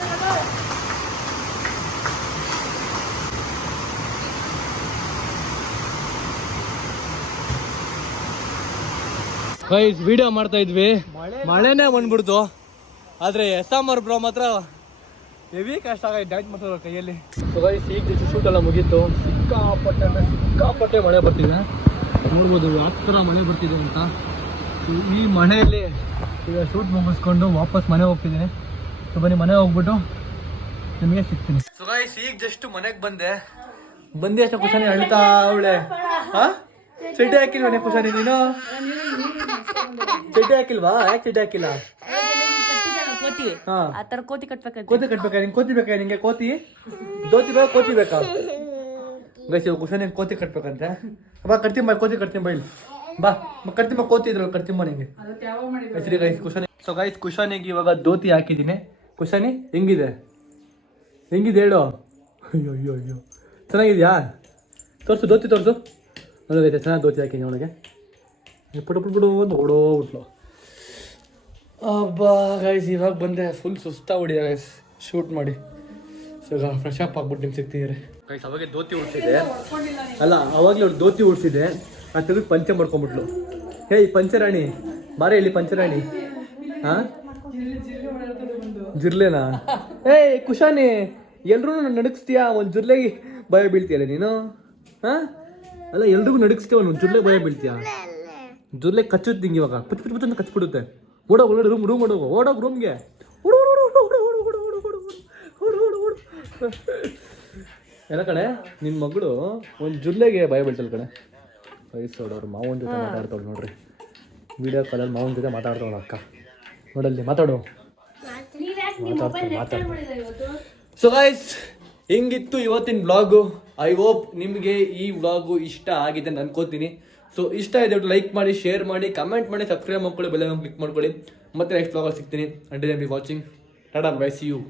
ಗೈಸ್ ವಿಡಿಯೋ ಮಾಡ್ತಾ ಇದ್ವಿ, ಮಳೆನೇ ಬಂದ್ಬಿಡ್ತು. ಆದರೆ SMR ಬ್ರೋ ಮಾತ್ರ ಹೆವಿ ಕಷ್ಟ ಆಗಿದೆ ಡ್ಯಾನ್ಸ್ ಮಾಡ್ತಾರೆ ಕೈಯಲ್ಲಿ. ಸೊ ಗೈಸ್ ಈಗ ಶೂಟ್ ಎಲ್ಲ ಮುಗೀತು. ಸಿಕ್ಕಾಪಟ್ಟೆ ಮಳೆ ಬರ್ತಿದೆ, ನೋಡ್ಬೋದು ಯಾವ ಥರ ಮಳೆ ಬರ್ತಿದೆ ಅಂತ. ಈ ಮಳೆಯಲ್ಲಿ ಈಗ ಶೂಟ್ ಮುಗಿಸ್ಕೊಂಡು ವಾಪಸ್ ಮನೆ ಹೋಗ್ತಿದ್ದೀನಿ. ಸೊ ಬನ್ನಿ ಮನೆ ಹೋಗ್ಬಿಟ್ಟು ನಿಮಗೆ ಸಿಗ್ತೀನಿ. ಸೊ ಗೈಸ್ ಈಗ ಜಸ್ಟ್ ಮನೆಗೆ ಬಂದೆ ಅಷ್ಟು ಕುಶಾನಿ ಅಳ್ತಾ ಅವಳೆ. ಚಡ್ಡಿ ಹಾಕಿಲ್ವಾ ನೀ ಕುಶಾನಿ? ನೀನು ಚಡ್ಡಿ ಹಾಕಿಲ್ವಾ? ಯಾಕೆ ಚಡ್ಡಿ ಹಾಕಿಲ್ಲ? ಕೋತಿ ಕಟ್ಬೇಕು. ಕೋತಿ ಕಟ್ಬೇಕಾ? ನಿಂಗೆ ಕೋತಿ ಬೇಕಾ? ನಿಂಗೆ ಕೋತಿ ದೋತಿ ಬೇಕಾ ಕೋತಿ ಬೇಕಾ? ಗೈಸ್ ಕುಶಾನಿ ಕೋತಿ ಕಟ್ಬೇಕಂತೆ. ಬಾ ಕಟ್ತೀನಿ ಬಾ, ಕೋತಿ ಕಟ್ತೀನಿ ಬಾ, ಇಲ್ಲಿ ಬಾ ಕಟ್ತೀನಿ ಬಾ, ಕೋತಿ ಇದ್ರಲ್ಲ ಕಟ್ತೀನಿ ಬಾ ನಿಂಗೆ. ಸರಿ ಗೈಸ್ ಕುಶಾನಿ. ಸೊ ಗೈಸ್ ಕುಶಾನಿಗೆ ಇವಾಗ ಧೋತಿ ಹಾಕಿದ್ದೀನಿ. ಕುಶಾನಿ ಹೆಂಗಿದೆ ಹೇಳು? ಅಯ್ಯೋ ಚೆನ್ನಾಗಿದ್ಯಾ? ತೋರಿಸು ಧೋತಿ ತೋರಿಸು. ನೋಡೋದೈತೆ ಚೆನ್ನಾಗಿ ಧೋತಿ ಹಾಕಿನಿ ಅವಳಿಗೆ. ಬಿಡು ಒಂದು ಓಡೋಗ್ಬಿಟ್ಲು. ಅಬ್ಬಾ ಗೈಸ್ ಇವಾಗ ಬಂದೆ, ಫುಲ್ ಸುಸ್ತಾಗ್ಬಿಟ್ಟಿದೆ ಗೈಸ್ ಶೂಟ್ ಮಾಡಿ. ಸೊ ಈಗ ಫ್ರೆಶ್ ಅಪ್ ಆಗ್ಬಿಟ್ಟು ನಿಮ್ಗೆ ಸಿಗ್ತಿದ್ದಾರೆ ಗೈಸ್. ಅವಾಗೆ ಧೋತಿ ಉಡ್ಸಿದೆ ಅಲ್ಲ, ಅವಾಗಲೇ ಅವ್ರು ಧೋತಿ ಉಡ್ಸಿದೆ, ಅದು ತೆಗೆದು ಪಂಚೆ ಮಾಡ್ಕೊಂಬಿಟ್ಲು. ಹೇಯ್ ಪಂಚರಾಣಿ ಬಾರೆ ಇಲ್ಲಿ, ಪಂಚರಾಣಿ. ಹಾಂ ಜಿರ್ಲೆನಾ? ಏಯ್ ಕುಶಾನಿ ಎಲ್ರೂ ನಡಗಿಸ್ತೀಯಾ? ಒಂದು ಜುರ್ಲೆಗೆ ಭಯ ಬೀಳ್ತೀಯಲ್ಲ ನೀನು? ಹಾಂ ಅಲ್ಲ, ಎಲ್ರಿಗೂ ನಡಗಿಸ್ತೀಯ, ಒಂದು ಜುರ್ಲೆಗೆ ಭಯ ಬೀಳ್ತೀಯಾ? ಜುರ್ಲೆ ಕಚ್ಚುತ್ತೆ ನಿಂಗೆ ಇವಾಗ, ಪುಚ್ ಪುಚ್ ಅಂತ ಕಚ್ಬಿಡುತ್ತೆ. ಓಡೋಗ ರೂಮ್ ಓಡೋಗ ರೂಮ್ಗೆ. ಎಲ್ಲ ಕಣೆ ನಿನ್ನ ಮಗಳು ಒಂದು ಜುರ್ಲೆಗೆ ಭಯ ಬೀಳ್ತಲ್ಲ ಕಣೆ. ವಯಸ್ಸೋಡವ್ರು ಮಾವನ ಜೊತೆ ಮಾತಾಡ್ತಾಳು ನೋಡ್ರಿ, ವಿಡಿಯೋ ಕಾಲಲ್ಲಿ ಮಾವನ ಜೊತೆ ಮಾತಾಡ್ತಾವಳು ಅಕ್ಕ. ನೋಡಲ್ಲಿ ಮಾತಾಡು. ಸೊ ಗೈಸ್ ಹೆಂಗಿತ್ತು ಇವತ್ತಿನ ವ್ಲಾಗು? ಐ ಹೋಪ್ ನಿಮಗೆ ಈ ವ್ಲಾಗು ಇಷ್ಟ ಆಗಿದೆ ಅಂತ ಅನ್ಕೋತೀನಿ. ಸೊ ಇಷ್ಟ ಇದೆ ಲೈಕ್ ಮಾಡಿ, ಶೇರ್ ಮಾಡಿ, ಕಮೆಂಟ್ ಮಾಡಿ, ಸಬ್ಸ್ಕ್ರೈಬ್ ಮಾಡ್ಕೊಳ್ಳಿ, ಬೆಲ್ ಐಕಾನ್ ಕ್ಲಿಕ್ ಮಾಡ್ಕೊಳ್ಳಿ. ಮತ್ತೆ ನೆಕ್ಸ್ಟ್ ವ್ಲಾಗಲ್ಲಿ ಸಿಗ್ತೀನಿ. Until then be watching. Tata bye, see you.